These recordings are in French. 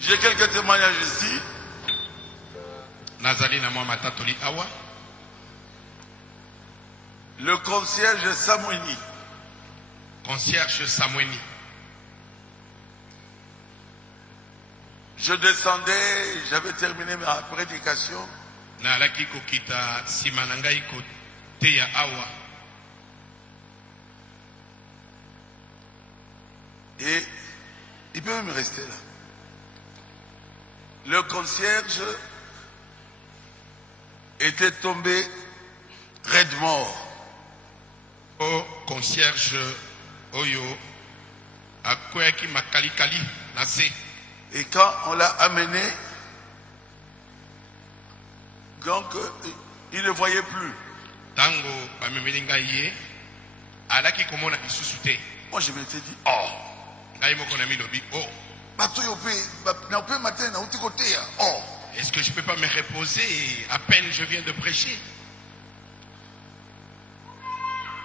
J'ai quelques témoignages ici. Nazali na mwa matatoli awa. Le concierge Samouini. Concierge Samouini. Je descendais, j'avais terminé ma prédication. Na alaki kokita simanangai kote ya awa. Et il peut même rester là. Le concierge était tombé raide mort. Au concierge Oyo akoyaki makalikali nase. Et quand on l'a amené, donc il ne voyait plus. Tango bamemelinga ye alaki komona bisusu te. Moi je m'étais dit, oh. Ngai moko na milobi oh. Est-ce que je peux pas me reposer à peine je viens de prêcher?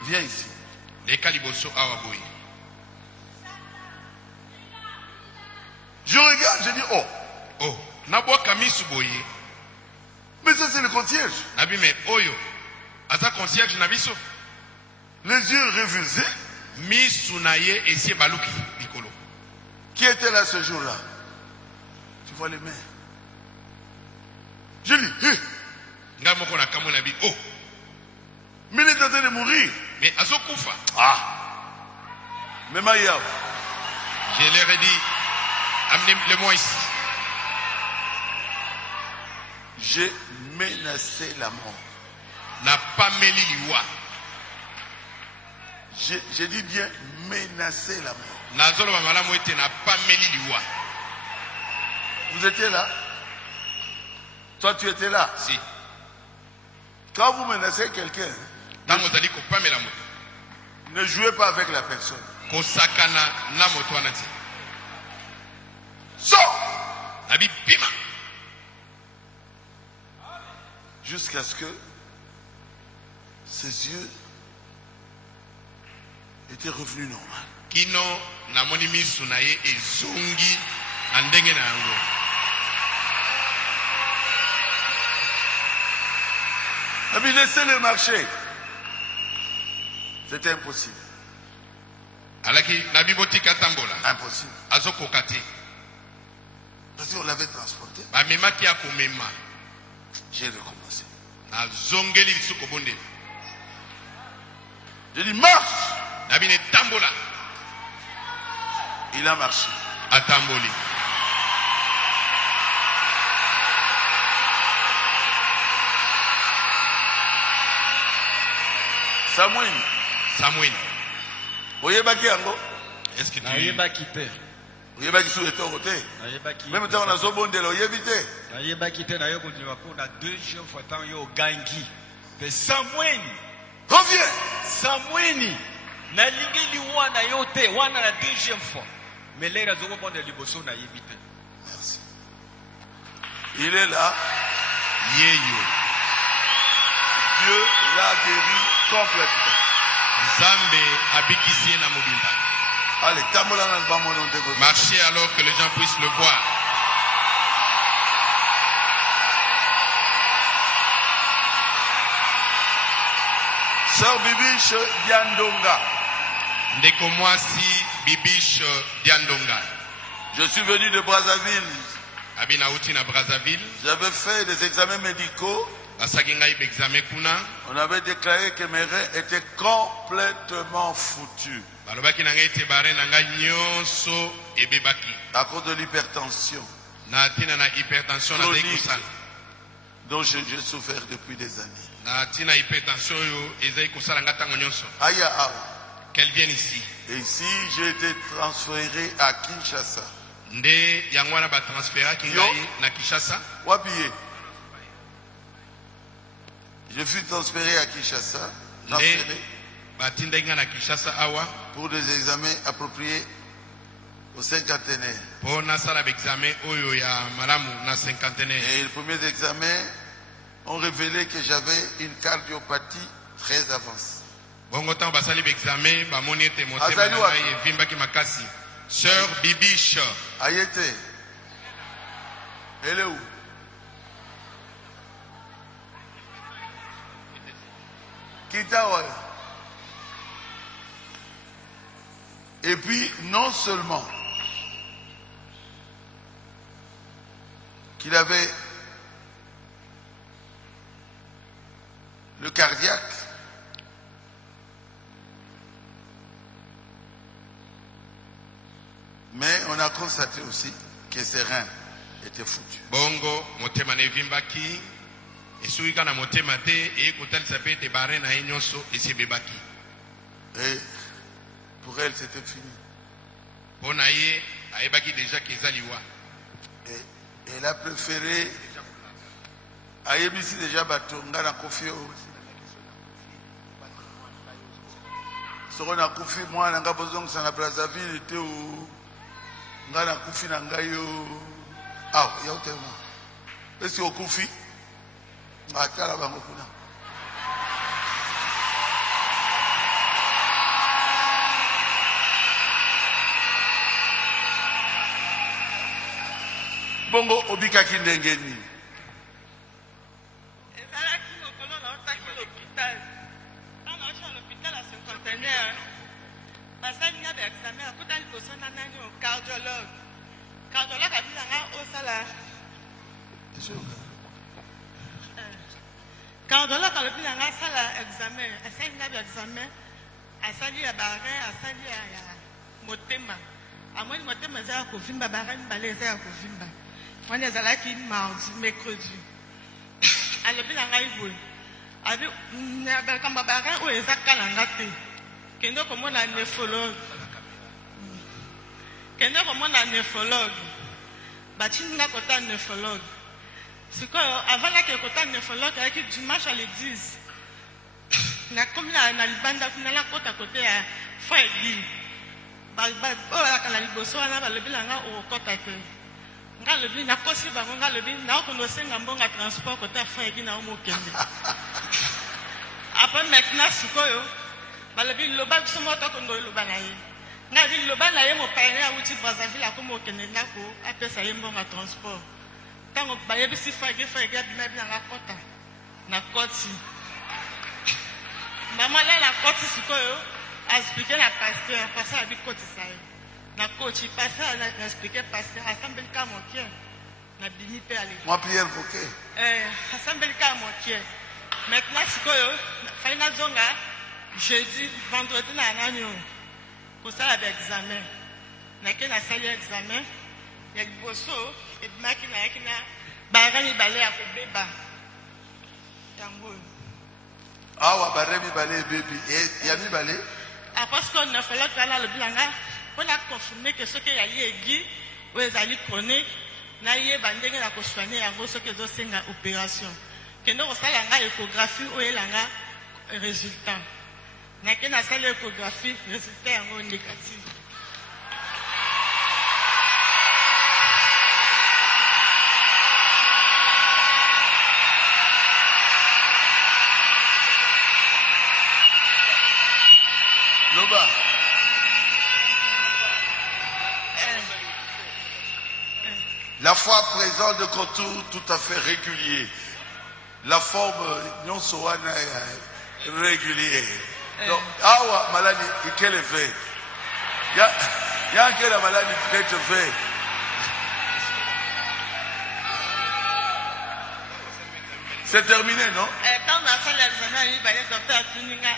Viens ici. Les kaliboso awaboy. Je regarde, je dis oh. Oh, nabwa kamisu boye. Mais ça c'est le concierge. Nabi me oyo. Asa concierge nabiso. Les yeux révulsés. Misu na ye esi baluki likolo. Qui était là ce jour-là? Tu vois les mains. Je dis, hé. Ngamoko na kamo nabi oh. Mais il est en train de mourir. Mais azo kufa. Ah. Mais Maïa. Je leur ai dit, amenez-le-moi ici. J'ai menacé la mort. N'a pas mêlé liwa. J'ai dit bien menacer la mort. Nazolo mamala moite n'a pas mêlé liwa. Vous étiez là? Toi tu étais là? Si. Quand vous menacez quelqu'un, ne jouez pas avec la personne. Sors! Jusqu'à ce que ses yeux étaient revenus normaux. Kino namoni misu na ye ezongi na ndenge na yango. Laissez-le marcher. C'était impossible. Impossible. Parce qu'on l'avait transporté. J'ai recommencé. J'ai dit marche. Il a marché. Samuel. Est-ce que tu même temps on a zobondé là, Samuel. Reviens. Samuel. Na lingeli wana yote wana la deuxième fois. Mais là il a bonde liboso na yebite. Merci. Il est là. Yeyo. Dieu l'a guéri complètement. Zambe abikisie na mobimba. Allez, marchez alors que les gens puissent le voir. Sœur Bibiche Diandonga. Ndeko mwasi Bibiche Diandonga. Je suis venu de Brazzaville. Abina uti na Brazzaville. J'avais fait des examens médicaux. On avait déclaré que mes reins étaient complètement foutus. À cause de l'hypertension. Chronique, dont j'ai souffert depuis des années. Qu'elle vienne ici. Et ici, j'ai été transféré à Kinshasa. Wapiye. Je fus transféré à Kinshasa. Pour des examens appropriés au cinquantenaire. Et les premiers examens ont révélé que j'avais une cardiopathie très avancée. Sœur Bibiche. Ayete. Elle est où? Kitawa. Et puis, non seulement qu'il avait le cardiaque, mais on a constaté aussi que ses reins étaient foutus. Bongo, motema ne vimbaki, et souika na motema te, et kotal sapé te barre na enyonso, et se bebaki. Et pour elle, c'était fini. Bonaye, aebaki déjà kezaliwa. Et elle a préféré ayebisi déjà batonga na kofi aussi. Soko na kofi moi na ngabozong sana Brazzaville te ou ngana kofi na ngayo. Ah, yo tellement. Est-ce que kofi? Atala bango kuna. Bongo obikaki ndenge nini? Ezalaki mokolo na otaki l'hôpital. Quand on est à l'hôpital à cinquantenaire, basali na examen akuta liboso na nani au cardiologue. Cardiologue abilanga osala. Cardiologue abilanga sala examen. Asali na examen. Asali ya barin, asali ya motema. Amoni motema za kovimba barin baleza ya kovimba. On est allé qui mardi, mercredi. Alors bien on a eu avec quand ma barin ou ezaka langate. Kendo comme on a néphrologue. Kendo comme on a néphrologue. Bati na kota néphrologue. C'est quoi avant là que kota néphrologue avec dimanche à l'église. Na comme na libanda kuna la kota côté à Fadi. Ba la kana liboso na ba lebilanga o kota te. Nga lebi na kosi ba nga lebi na ko no senga mbonga transport ko ta fa na mo kende. Après maintenant sikoyo ba lebi loba bisomo to ko ndo loba na ye. Nga bi loba na ye mo pa na uti Brazzaville ko mo kende na ko apesa ye mbonga transport. Tango ba ye bisi fa ge bi na bi na kota na koti. Mama la koti sikoyo expliquer la pasteur passer à bi koti sa ye. Na coach passer à expliquer passer assemble ka mokie na bini pe aller Moi Pierre Bouquet. assemble ka mokie maintenant sikoyo final zonga jeudi vendredi na nanyo ko sala ba examen na ke na sala examen ya boso e maki na yakina barani bale ya ko beba tango Awa baremi bale baby et ya mi bale parce qu'on ne fallait pas là le bilanga. On a confirmé que ce qu'il y a lié, ou les alliés chroniques, n'a y bandé la soigner à gros ce que c'est une opération. Que nous avons une échographie ou un résultat. N'a qu'une seule échographie, résultat est négatif. Loba. La foi présente de contour tout à fait régulier. La forme non soana régulier. Donc, awa maladie, quel effet? Il y a quelle maladie peut-être fait? C'est terminé, non? Quand on a fait l'examen, il va y avoir docteur Tuninga.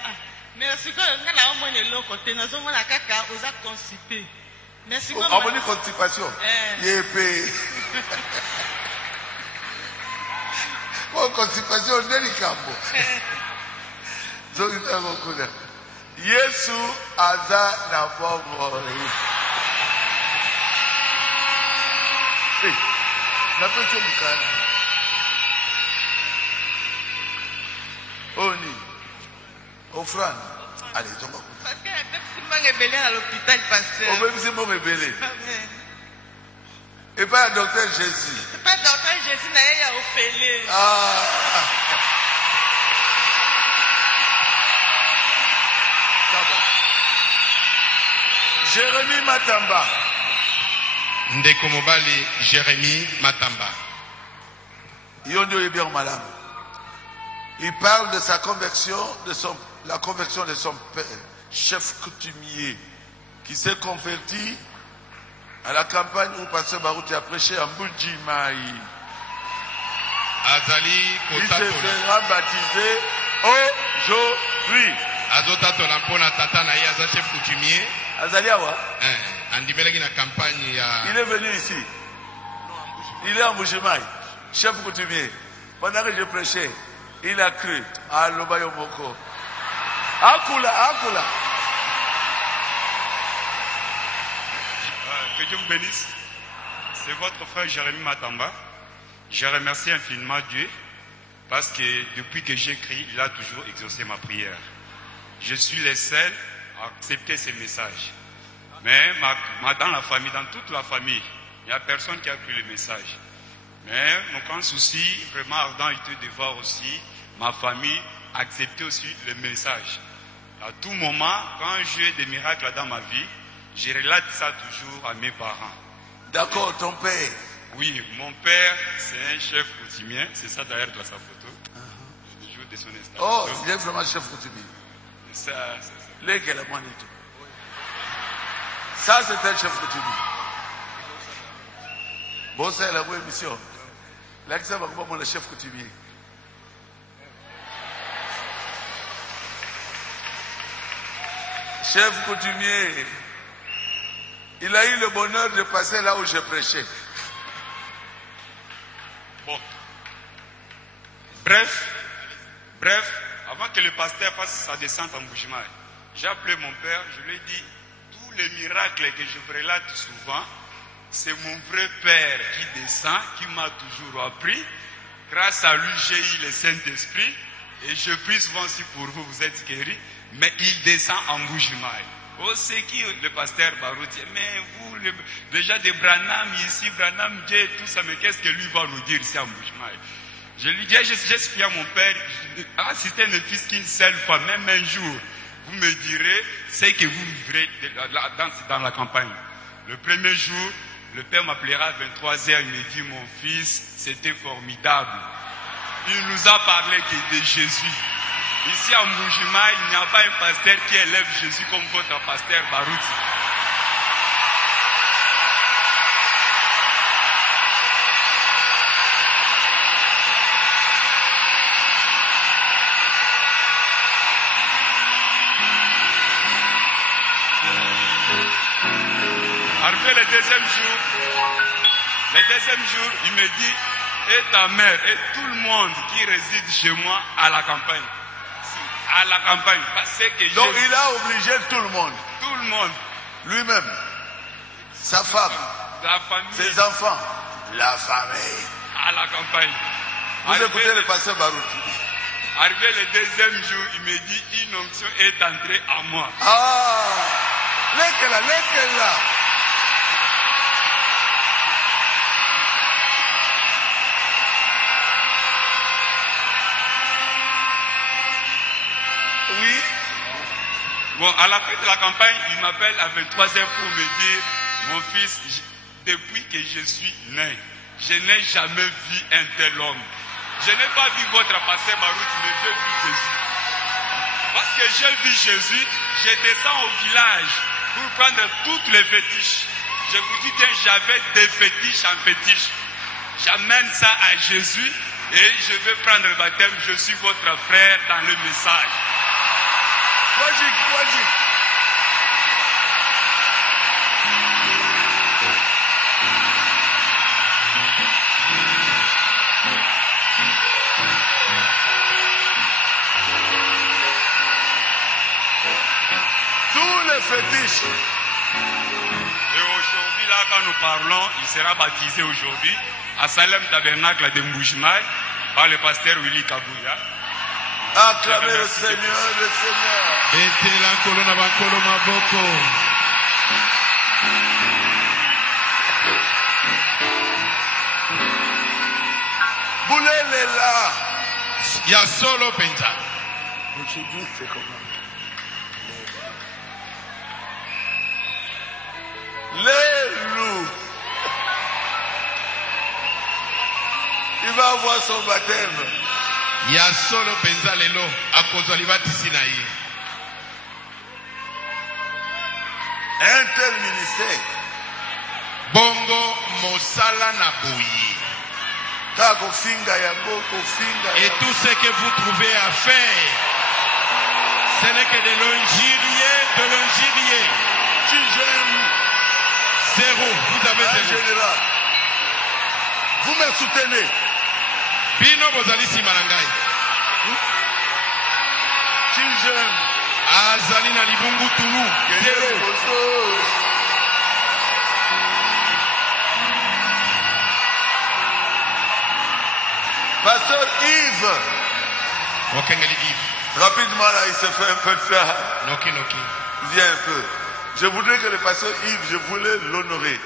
Mais ce que nous avons moins de l'autre côté, nous avons la caca aux actes constipés. Merci beaucoup. On dit constipation. Yépé. Bon, constipation, on est campo. Donc, il y a beaucoup de. Yesu aza na bobo. Hey, la petite mukana. Oni. Offrande. Allez, tu vas. Parce que si je suis rebellé à l'hôpital, pasteur. On même si je rebellé. Et pas le docteur Jésus. C'est pas le docteur Jésus, il a offert. Ah. Jérémie Matamba. Ndeko Mobali, Jérémie Matamba. Il parle de sa conversion, la conversion de son père, chef coutumier, qui s'est converti à la campagne où Pasteur Barouti a prêché à Mbujimai. Il se fera baptiser aujourd'hui. Il est venu ici. Il est en Mbujimai, chef coutumier. Pendant que je prêchais, il a cru à Lobayomoko. Akula. Que Dieu vous bénisse. C'est votre frère Jérémie Matamba. Je remercie infiniment Dieu parce que depuis que j'écris, il a toujours exaucé ma prière. Je suis le seul à accepter ces messages. Mais dans la famille, dans toute la famille, il n'y a personne qui a cru le message. Mais mon grand souci, vraiment ardent, était de voir aussi ma famille accepter aussi le message. À tout moment, quand j'ai des miracles dans ma vie, je relate ça toujours à mes parents. D'accord, ton père? Oui, mon père, c'est un chef coutumier. C'est ça d'ailleurs dans sa photo. Le jour de son installation. Oh, il est vraiment chef coutumier. C'est ça. Ça, c'est un chef coutumier. Bon, c'est la bonne émission. Là, ça va comment le chef coutumier? Chef coutumier, il a eu le bonheur de passer là où je prêchais. Bon. Bref, avant que le pasteur fasse sa descente en Mbujimai, j'ai appelé mon père, je lui ai dit, tous les miracles que je relate souvent, c'est mon vrai père qui descend, qui m'a toujours appris. Grâce à lui, j'ai eu le Saint-Esprit. Et je prie souvent aussi pour vous, vous êtes guéris. Mais il descend en Mbujimai. Oh, c'est qui le pasteur Barouti? Mais vous, déjà des Branham ici, Branham Dieu, tout ça, mais qu'est-ce que lui va nous dire ici en Mbujimai? Je lui dis, j'ai fié à mon père, si c'était ne fils qu'une seule fois, même un jour, vous me direz, c'est que vous vivrez dans la campagne. Le premier jour, le père m'appellera à 23h, il me dit, mon fils, c'était formidable. Il nous a parlé de Jésus. Ici à Mbujimai, il n'y a pas un pasteur qui élève Jésus comme votre pasteur Barouti. Arrivé le deuxième jour, il me dit, et ta mère, et tout le monde qui réside chez moi à la campagne. À la campagne. Parce que donc il a obligé tout le monde. Tout le monde. Lui-même. Sa femme. La famille. Ses enfants. La famille. À la campagne. Vous écoutez le pasteur Barouti. Arrivé le deuxième jour, il me dit, une onction est entrée à moi. Ah! Lesquels-là. Oui. Bon, à la fin de la campagne, il m'appelle à 23h pour me dire, mon fils, depuis que je suis né, je n'ai jamais vu un tel homme. Je n'ai pas vu votre pasteur Barouti, mais j'ai vu Jésus. Parce que j'ai vu Jésus, je descends au village pour prendre toutes les fétiches. Je vous dis bien, j'avais des fétiches en fétiche. J'amène ça à Jésus et je vais prendre le baptême. Je suis votre frère dans le message. Vas-y. Tous les fétiches. Et aujourd'hui, là, quand nous parlons, il sera baptisé aujourd'hui à Salem Tabernacle de Mbujimai par le pasteur Willy Kabouya. Acclamez le Seigneur, le Seigneur. Boulez-les là. Il y a solo Penza. Aujourd'hui, c'est comment? Les loups. Il va avoir son baptême. Ya solo penza lelo akozwa libatisi na ye. Un tel ministère. Bongo mosala na boyi. Et tout ce que vous trouvez à faire, ce n'est que de l'injurier, Si j'aime Zéro, vous avez un zéro. général, vous me soutenez. Bino bozali sima na ngai. Si j'aime Azali na libungu tulu. Zéro. Pasteur Yves. Okengeli Yves. Rapidement là, il se fait un peu de ça. Noki. Viens un peu. Je voudrais que le pasteur Yves, je voulais l'honorer.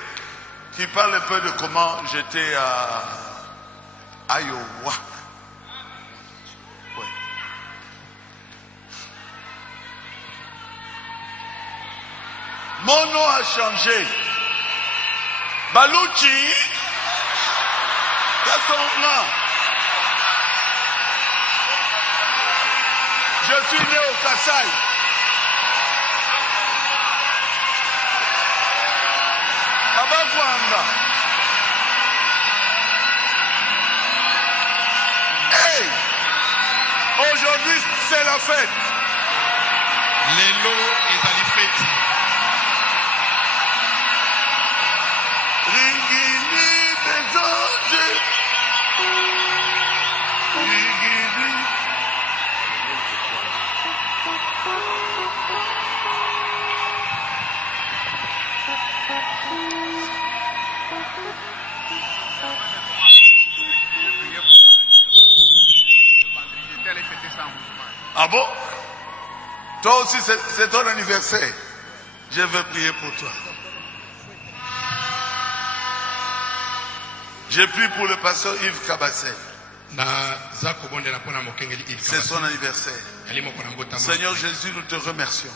Qu'il parle un peu de comment j'étais à Iowa. Ouais. Mon nom a changé. Balouchi. Qu'est-ce ton nom? Je suis né au Kassai. Abagwanga. Hey! Aujourd'hui, c'est la fête. Lelo ezali feti. Rigini des anges. Rigini. Ah bon? Toi aussi, c'est ton anniversaire. Je veux prier pour toi. J'ai prié pour le pasteur Yves Kabassé. C'est son anniversaire. Seigneur Jésus, nous te remercions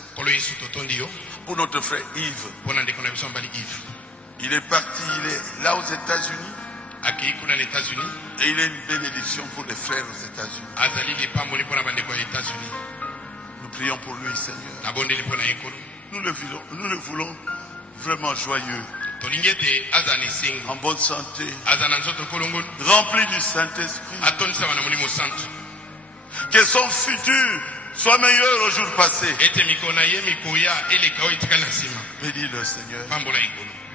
pour notre frère Yves. Il est parti, il est là aux États-Unis. Et il est une bénédiction pour les frères aux États-Unis. Nous prions pour lui, Seigneur. Nous le voulons vraiment joyeux, en bonne santé, rempli du Saint-Esprit. Que son futur soit meilleur au jour passé. Bénis-le, Seigneur.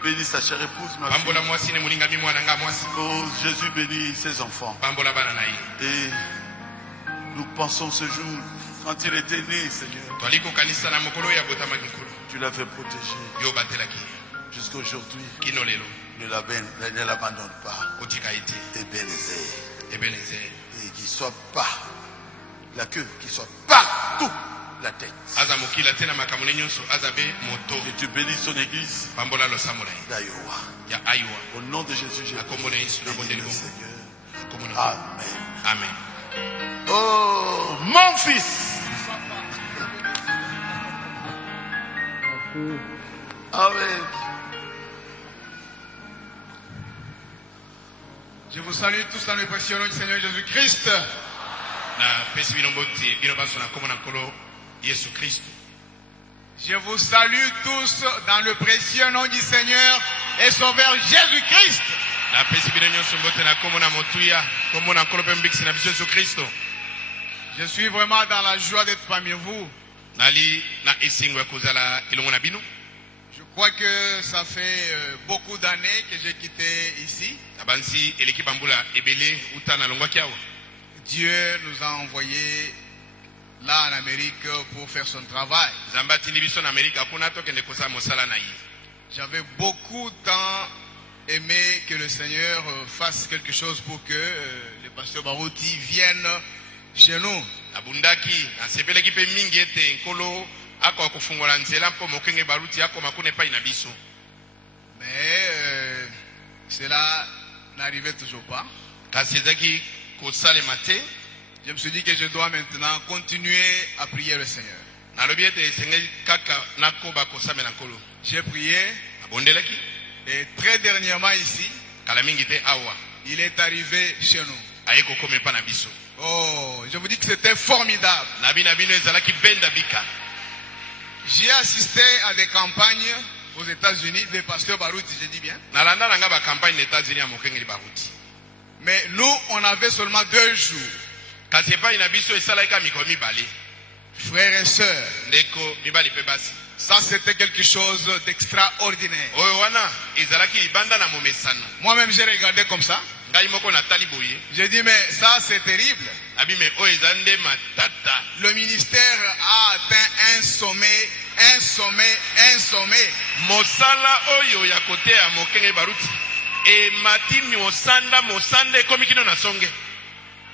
Bénis sa chère épouse, ma fille. Oh, Jésus bénit ses enfants. Et nous pensons ce jour, quand il était né, Seigneur, tu l'avais protégé. Jusqu'à aujourd'hui, ne l'abandonne pas. Et Bénézé. Et qu'il soit pas la queue, qu'il soit partout la tête. Et tu bénis son église d'Iowa. Au nom de Jésus, j'ai prié. Bénis le Seigneur. Amen. Oh, mon fils. Amen. Je vous salue tous dans le précieux nom du Seigneur Jésus-Christ. Je vous salue tous dans le précieux nom du Seigneur et Sauveur Jésus-Christ. Je suis vraiment dans la joie d'être parmi vous. Je crois que ça fait beaucoup d'années que j'ai quitté ici. Dieu nous a envoyés là en Amérique pour faire son travail. J'avais beaucoup de temps aimé que le Seigneur fasse quelque chose pour que le pasteur Barouti vienne chez nous. Mais cela n'arrivait toujours pas. Je me suis dit que je dois maintenant continuer à prier le Seigneur. J'ai prié et très dernièrement ici, il est arrivé chez nous. aye kokoma epa na biso. Oh, je vous dis que c'était formidable. Na bino ezalaki benda bika. J'ai assisté à des campagnes aux États-Unis des pasteurs Barouti, je dis bien. Nalanda nanga ba campagne les États-Unis à Mokengeli Barouti. Mais nous, on avait seulement 2 jours. Kasi epa ina biso esalaka mikolo mibale. Frères et sœurs, Ndeko mibali pe basi. ça c'était quelque chose d'extraordinaire. Oyo wana ezalaki libanda na momesano. Moi-même j'ai regardé comme ça. Ngai moko na tali boye. J'ai dit mais ça c'est terrible. Abi me oyo ezande matata. Le ministère a atteint un sommet. Mosala oyo ya kote ya Mokengeli Barouti. E mati mosanda ekomi kino na songe.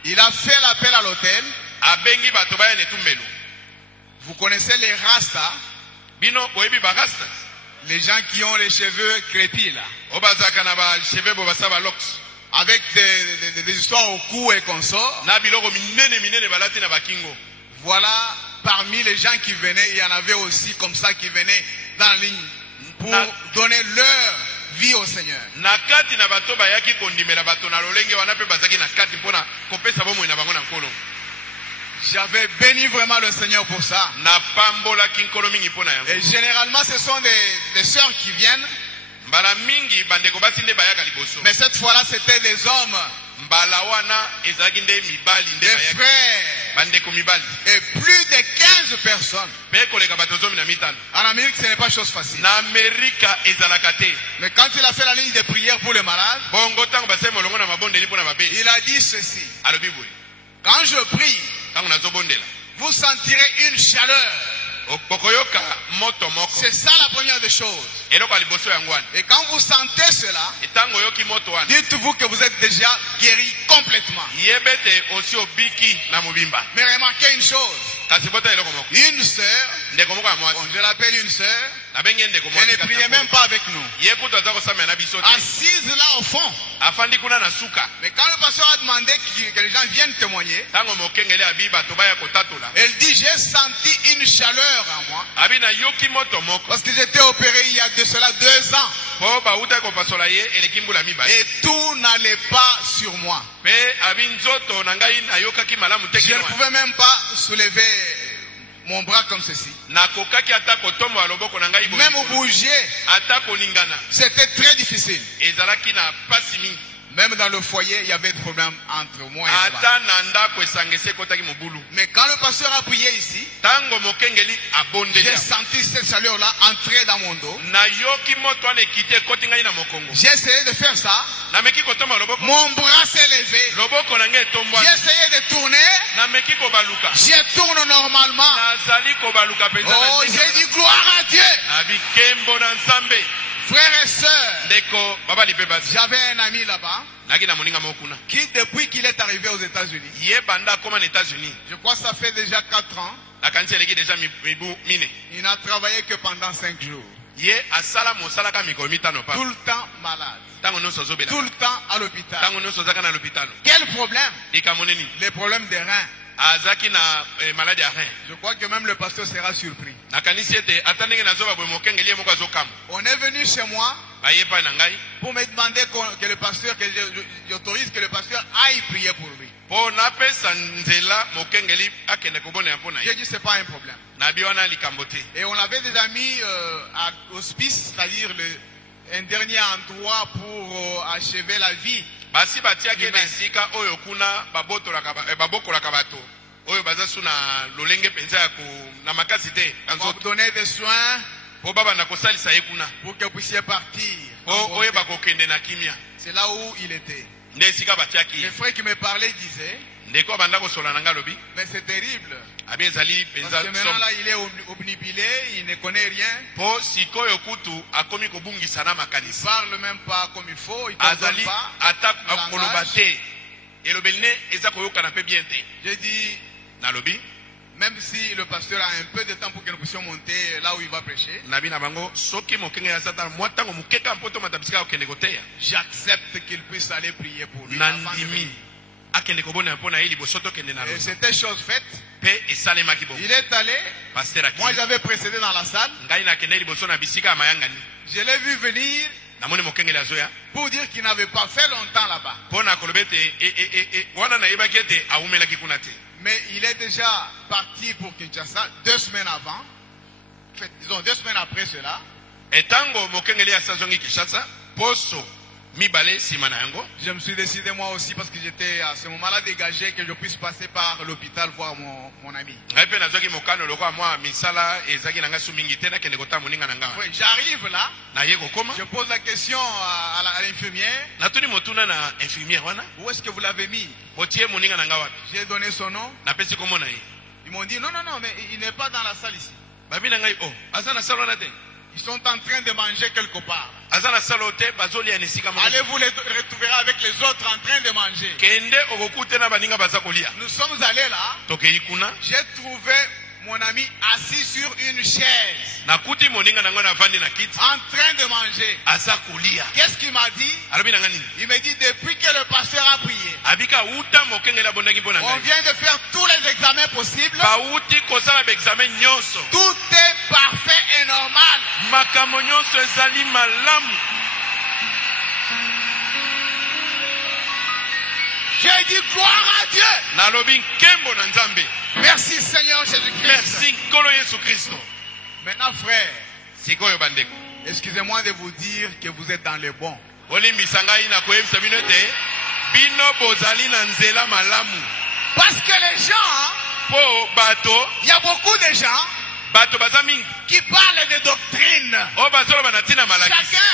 Il a fait l'appel à l'hôtel. Abengi bato baya netumbelo. Vous connaissez les rastas? Bino boyebi ba rastas. Les gens qui ont les cheveux crépus là. Obazaka na ba cheveux bobasa ba locks. Avec des histoires au cou et consorts. Na biloko minene balati na bakingo. Voilà, parmi les gens qui venaient, il y en avait aussi comme ça qui venaient dans la ligne pour donner leur vie au Seigneur. Nakati na bato bayaki kondimela bato na lolenge wana pe bazaki na kati mpona kopesa bomoi na bango na nkolo. J'avais béni vraiment le Seigneur pour ça. Na pambola kinkolo mingi mpona yango. Et généralement ce sont des sœurs qui viennent. Mbala mingi bandeko basi nde bayaka liboso. Mais cette fois-là c'était des hommes. Mbala wana ezalaki nde mibali nde des bayaka. frères. Bandeko mibali. Et plus de 15 personnes. Pe koleka bato zomi na mitano. En Amérique, ce n'est pas chose facile. Na Amerika ezalaka te. Mais quand il a fait la ligne de prière pour les malades, Bongo tango base molongo na mabondeli mpona babe. il a dit ceci. Alobi boye. Quand je prie, Tango nazobondela. vous sentirez une chaleur. Okoyoka moto moko. C'est ça la première des choses. Eloko ya liboso yango wana. Et quand vous sentez cela, Etango yoki moto wana. dites-vous que vous êtes déjà guéri complètement. Yebete osi obiki na mobimba. Mais remarquez une chose. Kasi bota eloko moko. Une sœur, Ndeko moko ya mwasi. bon, je l'appelle une sœur, Nabenge ndeko elle mwasi. ne priait même pas avec nous. Yekuta zako sama na biso te. Assise là au fond. Afandi kuna na suka. Mais quand le pasteur a demandé que les gens viennent témoigner, Tango mokengele abi bato baya kotatola. elle dit j'ai senti une chaleur en moi. Abi na yoki moto moko. Parce que j'étais opéré il y a de cela 2 ans. Po ba uta ko pasola ye eleki mbula mibale. Et tout n'allait pas sur moi. Pe abi nzoto na ngai na yokaki malamu te Je ne kino. pouvais même pas soulever mon bras comme ceci. Na kokaki ata kotombo ya loboko na ngai boye. Même bouger, Ata koningana. c'était très difficile. Ezalaki na pasi mingi. Même dans le foyer, il y avait des problèmes entre moi et ma Ata na ndako esangese kotaki mobulu. Mais quand le pasteur a prié ici, Tango mokengeli abondeli. j'ai senti cette chaleur-là entrer dans mon dos. Na yoki moto ane kite koti ngai na mokongo. J'ai essayé de faire ça. Na meki kotomba loboko. Mon bras s'est levé. Loboko na ngai tombwa. J'ai essayé de tourner. Na meki ko baluka. Je tourne normalement. Nazali ko baluka penza. Oh, j'ai dit gloire à Dieu. Abi kembo na nzambe. Frères et sœurs, Ndeko baba lipebasi. j'avais un ami là-bas Naki na moninga mokuna. qui, depuis qu'il est arrivé aux États-Unis, Ye banda koma na États-Unis. je crois que ça fait déjà 4 ans, Na kanisi eleki déjà mibu mine. il n'a travaillé que pendant 5 jours. Ye asala mosala ka mikolo mitano pa. Tout le temps malade. Tango nyonso ozobela. Tout le temps à l'hôpital. Tango nyonso ozaka na l'hôpital. Quel problème? Likamoneni. Les problèmes des reins. Azaki na maladie ya rein. Je crois que même le pasteur sera surpris. Na kanisi ete ata ndenge nazoba boye mokengeli ye moko azokama. On est venu chez moi Baye pa na ngai. pour me demander que le pasteur, que j'autorise que le pasteur aille prier pour lui. Po napesa nzela mokengeli akende kobona ya mpona J'ai ye. dit c'est pas un problème. Na bi wana likambo te. Et on avait déjà mis à hospice, c'est-à-dire un dernier endroit pour achever la vie. Basi batiaki na esika oyo kuna babokolaka bato oyo baza su na lolenge penza ya na makasi te na On va vous nzoto donner des soins po babanda kosalisa ye kuna pour que vous puissiez partir. po oyeba kokende na kimia C'est là où il était. nde esika batiaki Les ye frères qui me parlaient disaient, ndeko abanda kosola na ngai alobi mais c'est terrible. abi ezali Parce penza que maintenant là, il est obnubilé, il ne connaît rien. po sikoyo kutu akomi kobungisa na Il makanisi parle même pas comme il faut, il ne pardonne azali pas. ata le koloba langage. te elobeli ne eza koyokana mpe bien te J'ai dit, nalobi même si le pasteur a un peu de temps pour que nous puissions monter là où il va prêcher, nabi na bango soki mokenge ya sata mwa ntango mokeka mpo tomata bisika kokende koteya j'accepte qu'il puisse aller prier pour lui. avant de nandimi venir. akende kobona mpo na ye liboso tokende na Et loso c'était chose faite. mpe esalemaki bongo Il est allé, paster moi akili j'avais précédé dans la salle, ngai nakende liboso na bisika ya mayangani je l'ai vu venir, namoni mokengeli azoya pour dire qu'il n'avait pas fait longtemps là-bas. mpona koloba ete wana nayebaki ete awumelaki kuna te. Mais il est déjà parti pour Kinshasa 2 semaines avant. En fait, disons 2 semaines après cela. etango mokengeli asazongi Kinshasa poso mibale nsima na yango, Je me suis décidé moi aussi parce que j'étais à ce moment-là dégagé que je puisse passer par l'hôpital voir mon ami. ngai mpe nazwaki mokano lokola mwa misala ezalaki na ngai su mingi te nakende kotala moninga na ngai Oui, j'arrive là, naye kokoma je pose la question à l'infirmière. natuni motuna na infirmière wana, Où est-ce que vous l'avez mis? botie moninga na ngai wapi, J'ai donné son nom. napesi kombo na ye. Ils m'ont dit non, non, non, mais il n'est pas dans la salle ici. babi na ngai aza na sala wana te, Ils sont en train de manger quelque part. aza na sala te, bazolia na esika moko. Allez vous les retrouver avec les autres en train de manger. kende okokuta na baninga baza kolia. Nous sommes allés là. tokei kuna J'ai trouvé mon ami assis sur une chaise, nakuti moninga na ngai navandi na kiti en train de manger. aza kolia. Qu'est-ce qu'il m'a dit? alobi na ngai nini, Il me dit depuis que le pasteur a prié, abika uta mokengeli abondaki mpo na on ngai vient de faire tous les examens possibles. bauti kosala baexamen nyonso, Tout est parfait et normal. makambo nyonso ezali malamu. J'ai dit gloire à Dieu. nalobi nkembo na nzambe, Merci Seigneur Jésus-Christ. merci nkolo yesu kristo. Maintenant frère, sikoyo bandeko, excusez-moi de vous dire que vous êtes dans le bon. olimbisa ngai na koyebisa bino ete bino bozali na nzela malamu. Parce que les gens, mpo bato il y a beaucoup de gens baza mingi qui parlent de doctrine. oyo bazoloba na ntina malakisi, Chacun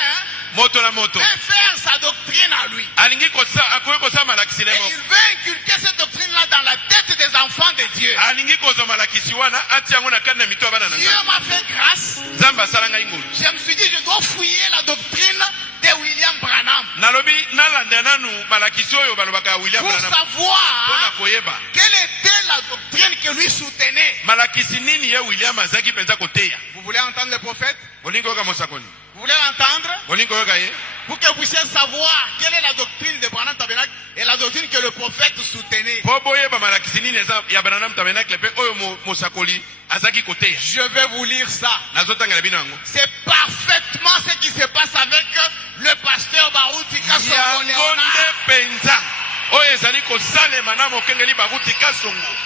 moto na moto veut faire sa doctrine à lui. alingi akoki kosala malakisi na Et ye il moko, veut inculquer cette doctrine-là dans la tête des enfants de Dieu. alingi kozwa malakisi wana atia yango na kati na mito ya bana na Dieu ngai. m'a fait grâce. nzambe asala ngai ngolu, Je me suis dit, je dois fouiller la doctrine de William Branham nalobi nalanda nanu malakisi oyo balobaka ya William pour Branham mpona savoir koyeba quelle était la doctrine que lui soutenait. malakisi nini ye William azalaki mpenza koteya. Vous voulez entendre le prophète? bolingi koyoka mosakoli, Vous voulez l'entendre? bolingi koyoka ye Pour que vous puissiez savoir quelle est la doctrine de Branham Tabernacle et la doctrine que le prophète soutenait. mpo boyeba malakisi nini eza ya Branham Tabernacle mpe oyo mosakoli azalaki koteya. Je vais vous lire ça. nazotangela bino yango, C'est parfaitement ce qui se passe avec le pasteur Baruti Kasongo yango Léonard. nde mpenza oyo ezali kosalema na mokengeli baruti kasongo.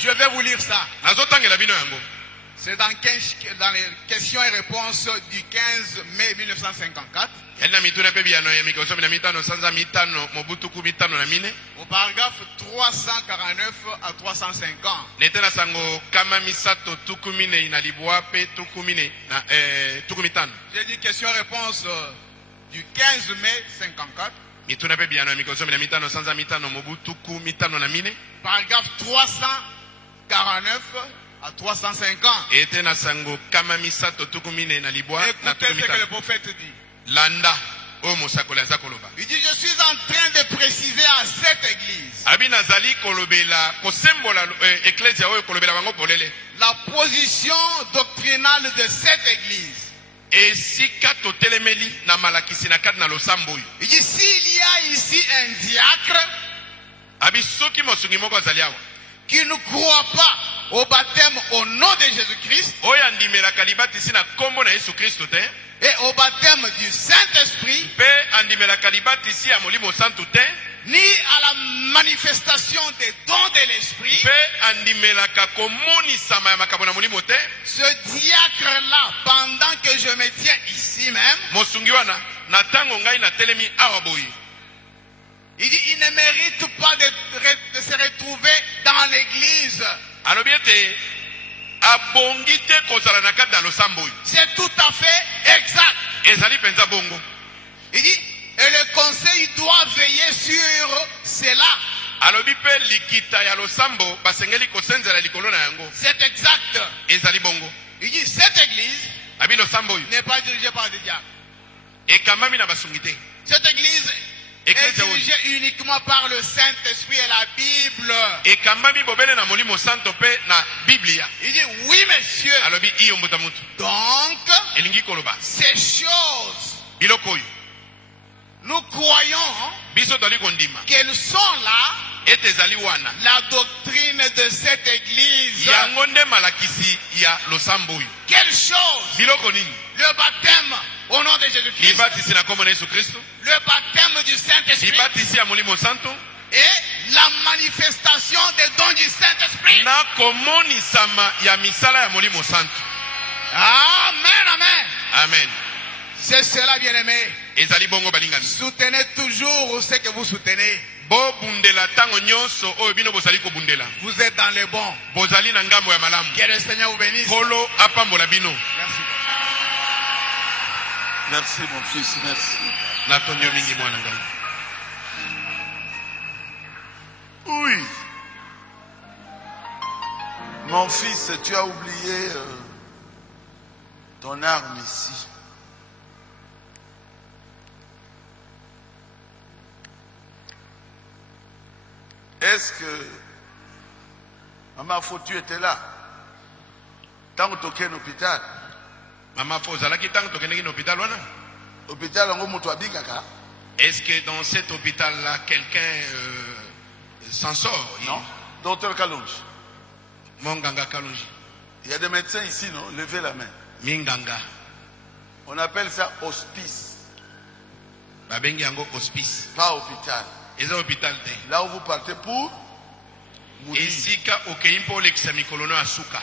Je vais vous lire ça. nazotangela bino yango, C'est dans les questions et réponses du 15 mai 1954, yali na mituna mpe biyano ya mikolo 15 sanza mitano mobutuku mitano na mine, au paragraphe 349 à 350. nete na sango kama misato tuku minei na libwa mpe tuku minei na tuku mitano. J'ai dit question et réponse du 15 mai 54, mituna mpe biyano ya mikolo 15 sanza mitano mobutuku mitano na mine, paragraphe 349 à 350. ete na sango kama misato tuku minei na libwa na Écoutez tuku ce que le mitano. prophète dit. landa oyo mosakoli aza koloba. Il dit, je suis en train de préciser à cette église abi nazali kolobela kosembola eklesia oyo kolobela bango polele la position doctrinale de cette église. esika totelemeli na malakisi na kati na losambo oyo. Il dit, s'il y a ici un diacre abi soki mosungi moko azali awa qui ne croit pas au baptême au nom de Jésus-Christ oyo andimelaka libatisi na nkombo na yesu kristo te et au baptême du Saint-Esprit, mpe andimelaka libatisi ya molimo santu te ni à la manifestation des dons de l'Esprit, mpe andimelaka komonisama ya makambo na molimo te, ce diacre-là, pendant que je me tiens ici même, mosungi wana na ntango ngai natelemi awa boye il dit, il ne mérite pas de se retrouver dans l'église. alobi ete abongi te kozala na kati na losambo oyo. C'est tout à fait exact. ezali mpenza bongo. Il dit, et le conseil doit veiller sur cela. alobi mpe likita ya losambo basengeli kosenzela likolo na yango. C'est exact. ezali bongo. Il dit, cette église abi losambo oyo n'est pas dirigée par des diacres. ekamami na basungi te. Cette église est eklesia oyo dirigée uniquement par le Saint-Esprit et la Bible. ekamami bobele na molimo santo mpe na biblia. Il dit, oui, monsieur. alobi iyo mbuta mutu Donc, elingi koloba ces choses, biloko oyo nous croyons biso toli kondima qu'elles sont là ete ezali wana. La doctrine de cette église. Yango nde malakisi ya losambo oyo. Quelle chose? Biloko nini? Le baptême au nom de Jésus-Christ. Libatisi na kombo na Yesu Kristo. Le baptême du Saint-Esprit. Libatisi ya Molimo Santo. Et la manifestation des dons du Saint-Esprit. Na komonisama ya misala ya Molimo Santo. Amen, amen. Amen. C'est cela, bien-aimé. Ezali bongo balingami. Soutenez toujours ce que vous soutenez. Bo bundela tango nyonso oyo bino bozali ko bundela. Vous êtes dans les bons. Bozali na ngambo ya malamu. Que le Seigneur vous bénisse. Kolo apambola bino. Merci. Merci mon fils, merci. Na tonyo mingi mwana ngai. Oui. Mon fils, tu as oublié ton arme ici. Est-ce que Maman Fo, tu étais là? Tant que tu es à l'hôpital. Maman Fo, zalaki tango tokendeki na hôpital wana? Hôpital, on moto abikaka. Est-ce que dans cet hôpital-là, quelqu'un s'en sort? Non. Docteur Kalonji. Monganga Kalonji. Il y a des médecins ici, non? Levez la main. Minganga. On appelle ça hospice. Babengi yango hospice. Pas hôpital. Eza hôpital te. Là où vous partez pour mourir. Esika okei mpo olekisa mikolo no ya suka.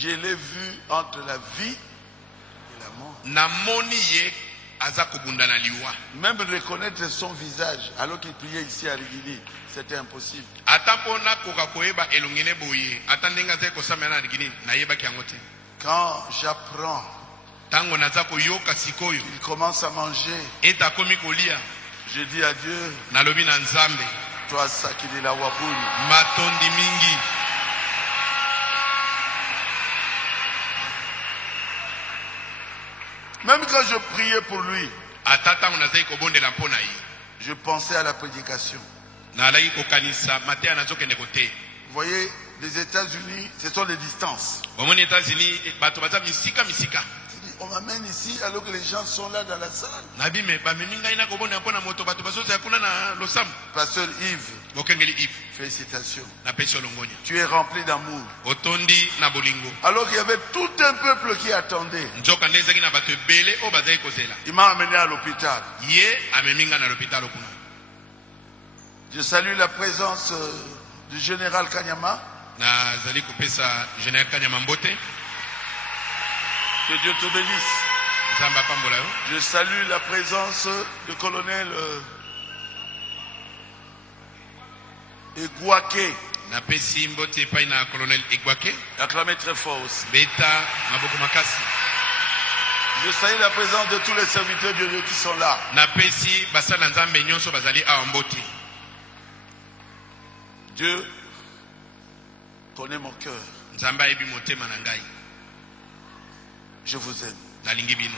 Je l'ai vu entre la vie et la mort. Namoni ye aza kobunda na liwa. Même reconnaître son visage alors qu'il priait ici à Rigini, c'était impossible. Ata mpona koka koyeba elongene boye, ata ndenge azali kosambela na ligini nayebaki yango te. Quand j'apprends Tango naza koyoka sikoyo qu'il commence à manger, ete akomi kolia, je dis à Dieu, nalobi na Nzambe, toi Sakili la Wabuni. matondi mingi. Même quand je priais pour lui, Ata tango nazali kobondela mpona ye, je pensais à la prédication. nalaki kokanisa mateya nazokende kote. Vous voyez, les États-Unis, ce sont les distances. Omoni États-Unis bato baza misika misika. On m'amène ici alors que les gens sont là dans la salle. Nabi me bamemi ngai na kobonda mpona moto bato bazozala kuna na losambo. Pasteur Yves, Bokengeli Yves, félicitations. napesi olongonya. Tu es rempli d'amour. Otondi na bolingo. Alors qu'il y avait tout un peuple qui attendait. Nzoka nde ezalaki na bato ebele oyo bazali kozela. Il m'a amené à l'hôpital. Ye amemi ngai na l'hôpital kuna. Je salue la présence du général Kanyama. Nazali kopesa général Kanyama mbote. Que Dieu te bénisse. Nzambe apambola yo. Je salue la présence du colonel Egwake. Napesi mbote epai na colonel Egwake. Acclamez très fort aussi. Beta maboko makasi. Je salue la présence de tous les serviteurs de Dieu qui sont là. Napesi basala Nzambe nyonso bazali awa mbote. Dieu connaît mon cœur. Nzambe ayebi motema na ngai. Je vous aime. Nalingi bino.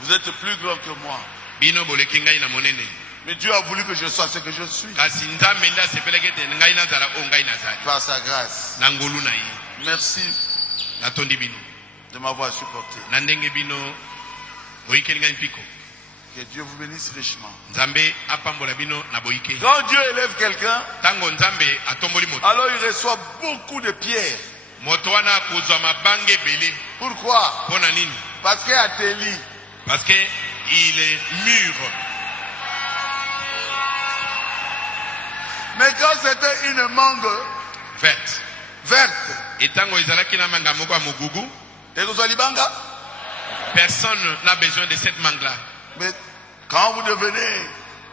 Vous êtes plus grand que moi. Bino boleki ngai na monene. Mais Dieu a voulu que je sois ce que je suis. Kasi Nzambe nde asepelaki ete ngai nazala oyo ngai nazali. Par sa grâce. Na ngolu na ye. Merci Natondi bino. de m'avoir supporté. Na ndenge bino boyikeli ngai mpiko. Que Dieu vous bénisse richement. Nzambe apambola bino na boyike. Quand Dieu élève quelqu'un, Tango Nzambe atomboli moto. alors il reçoit beaucoup de pierres. Moto wana akozwa mabange ebele. Pourquoi? Mpona nini? Parce qu'à Téli, Parce que il est mûr. mais quand c'était une mangue Verte. verte, Et tango ezalaki na manga moko ya mogugu, et que soit libanga, personne n'a besoin de cette mangue-là. mais quand vous devenez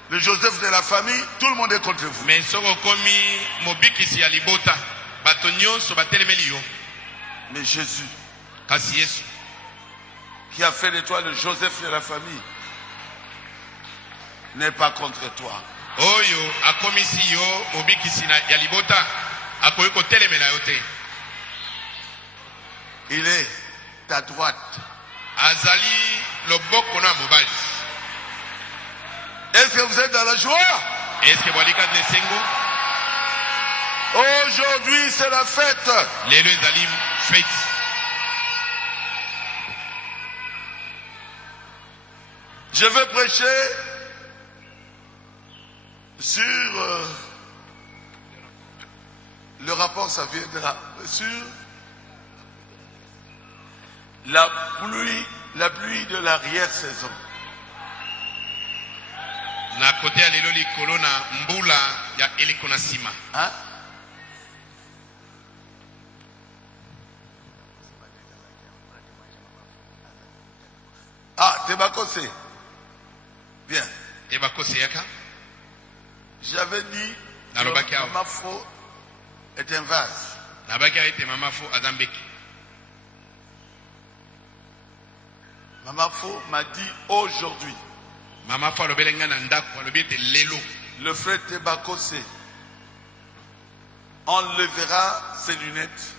le Joseph de la famille, tout le monde est contre vous. Mais soko komi mobikisi ya libota, bato nyonso batelemeli yo. Mais Jésus, Kasi Yesu, qui a fait de toi le Joseph de la famille, n'est pas contre toi. oyo akomisi yo mobikisi ya libota, akoki kotelemela yo te. Il est ta droite. Azali loboko na mobali. Est-ce que vous êtes dans la joie? Est-ce que boalika nesengo? Aujourd'hui, c'est la fête. Lelo ezali fête. Je veux prêcher Sur le rapport, ça vient de là. Sur la pluie de l'arrière-saison. Na kote ya lelo likolo na mbula ya eliko na sima. Hein? Ah, Tebakose. Bien. Tebakose yaka. J'avais dit Nalobaki que awa. Mamafo est un vase. Nabaki ete mamafo azambeki. Mamafo m'a dit aujourd'hui, Mamafo alobelenga na ndako alobi ete lelo. le frère Tebakose enlèvera ses lunettes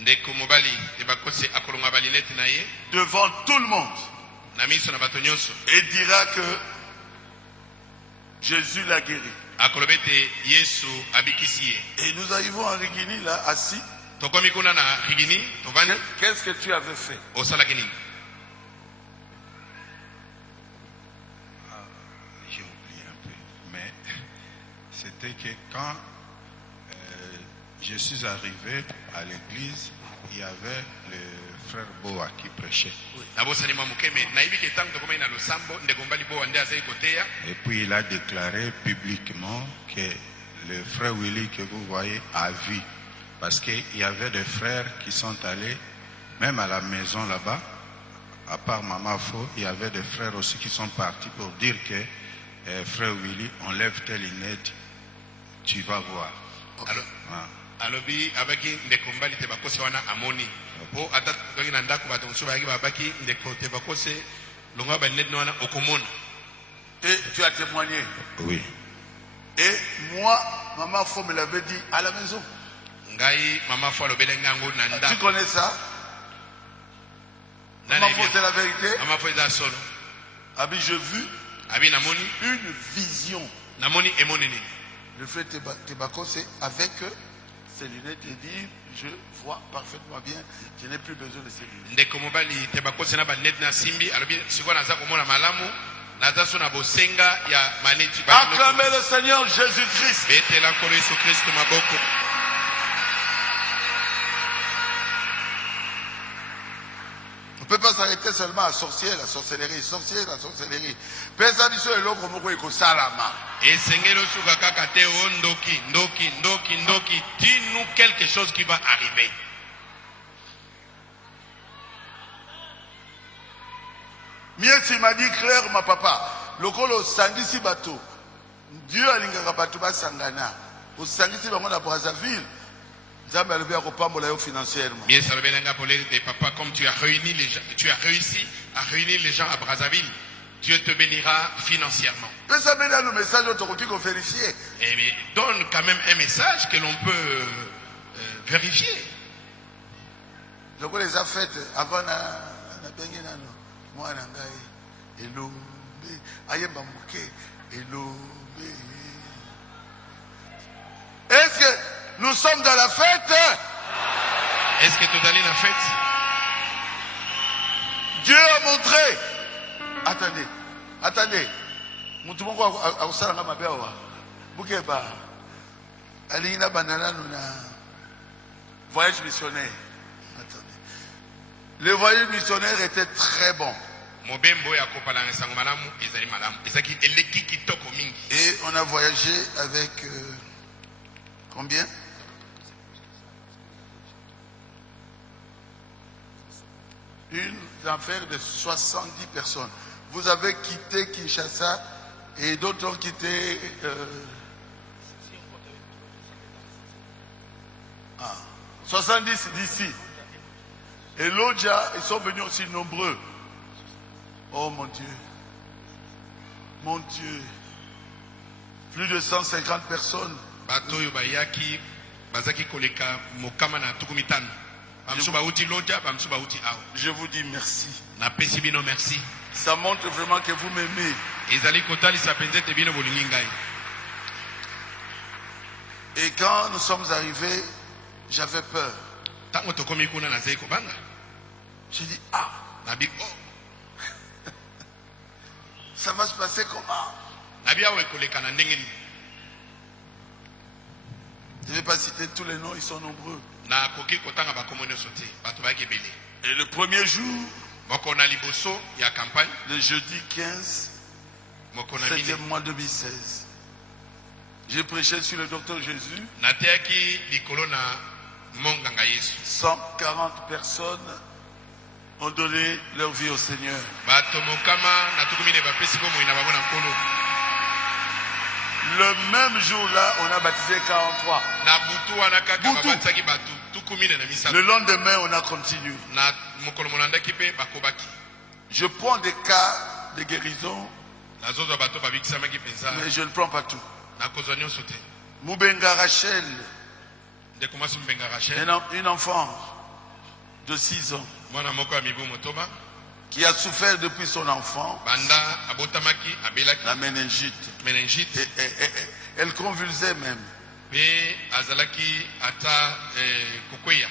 Ndeko mobali Tebakose akolonga balinete na ye devant tout le monde na miso na bato nyonso. et dira que Jésus l'a guéri. Akolobi ete Yesu abikisi ye. Et nous arrivons à Rigini, là, assis. Tokomi kuna na Rigini, tovani Qu'est-ce que tu avais fait? osalaki nini? J'ai oublié un peu, mais c'était que quand je suis arrivé à l'église, il y avait le frère Boa qui prêchait. Nabosani mwa mukeme nayibi ke tango tokomai na losambo ndeko mbali bo ande azali koteya. Et puis il a déclaré publiquement que le frère Willy que vous voyez a vu. Parce qu'il y avait des frères qui sont allés, même à la maison là-bas, à part Maman Fo, il y avait des frères aussi qui sont partis pour dire que frère Willy, enlève tes lunettes, tu vas voir. Alors, Ah. alobi abaki ndeko mbali Tebakose wana amoni po ata toki na ndako bato mosusu bayaki babaki ndeko Tebakose longa balinete wana okomona. Et tu as témoigné. Oui. Et moi, Maman Fo me l'avait dit à la maison. Ngai mamafo alobelenga ngo na Tu ndako. connais ça? Nani Maman Fo, yebi- c'est la vérité. mamafo eza solo. Abi, j'ai vu Abi namoni une vision. namoni emoni nini? Le frère Tebakose avec ses lunettes et dit, je vois parfaitement bien, je n'ai plus besoin de ces lunettes. Ndeko mobali Tebakose na banete na simbi alobi sikoyo naza komona malamu naza so na bosenga ya maneti Acclamez le Seigneur Jésus-Christ. betela nkolo Yesu Kristo maboko. On ne peut pas s'arrêter seulement à sorcier, la sorcellerie, sorcier, la sorcellerie. Pesa biso eloko moko ekosalama. Esengeli osuka kaka te o ndoki dis-nous quelque chose qui va arriver. Miesi m'a dit clair, ma papa. Lokolo sangisi bato. Dieu alingaka bato basangana. Osangisi bango na Brazzaville. Nzambe alobi akopambola yo financièrement. Bien ça rebenanga pour les papa comme tu as réuni les gens, tu as réussi à réunir les gens à Brazzaville. Dieu te bénira financièrement. Pesa bena le message otokoki ko vérifier. Et mais donne quand même un message que l'on peut vérifier. Donc les a faites avant na bengi nano. Mwana ngai elombe ayemba muke elombe. Est-ce que nous sommes dans la fête? Est-ce que tu es allé dans la fête? Dieu a montré. Attendez. Mutu moko akusala nga mabe awa. Bukeba. Alingi na banana na voyage missionnaire. Attendez. Le voyage missionnaire était très bon. Mobembo ya kopala nsango malamu ezali malamu. Ezaki eleki kitoko mingi. Et on a voyagé avec combien? Une affaire de 70 personnes. Vous avez quitté Kinshasa et d'autres ont quitté 70 d'ici. Et l'Odja, ils sont venus aussi nombreux. Oh mon Dieu. Mon Dieu. Plus de 150 personnes. Batoyo bayaki bazaki koleka mokama na tukumitano. Bamsu bauti loja, bamsu bauti awa. Je vous dis merci. Na pesi bino merci. Ça montre vraiment que vous m'aimez. Ezali kotalisa penze te bino bolingi ngai. Et quand nous sommes arrivés, j'avais peur. Tango tokomi kuna nazali kobanga. J'ai dit, ah, Nabi oh, ça va se passer comment? nabi awe koleka na ndenge nini? Je ne vais pas citer tous les noms, ils sont nombreux. Na koki kotanga bakombo nyonso te bato bayaki ebele. Et le premier jour, Moko na liboso ya campagne, le jeudi 15, moko na 7e mine mois 2016, j'ai prêché sur le docteur Jésus. nateyaki likolo na monganga Yesu. 140 personnes ont donné leur vie au Seigneur. Bato mokama na tuku mine bapesi bomoi na bango na nkolo. Le même jour-là, on a baptisé 43. Na butu wana kaka Butu. babatisaki bato tuku mine na Le misato. lendemain, on a continué. Na mokolo molandaki mpe bakobaki. Je prends des cas de guérison, Nazozwa bato babikisamaki mpenza. mais je ne prends pas tout. Nakozwa nyonso te. Moubenga Rachel, Ndeko mwasi Mbenga Rachel, une enfant de 6 ans, mwana moko ya mibu motoba, qui a souffert depuis son enfant, banda abotamaki abelaki la méningite. meningite Et elle convulsait même. pe azalaki ata kokweya.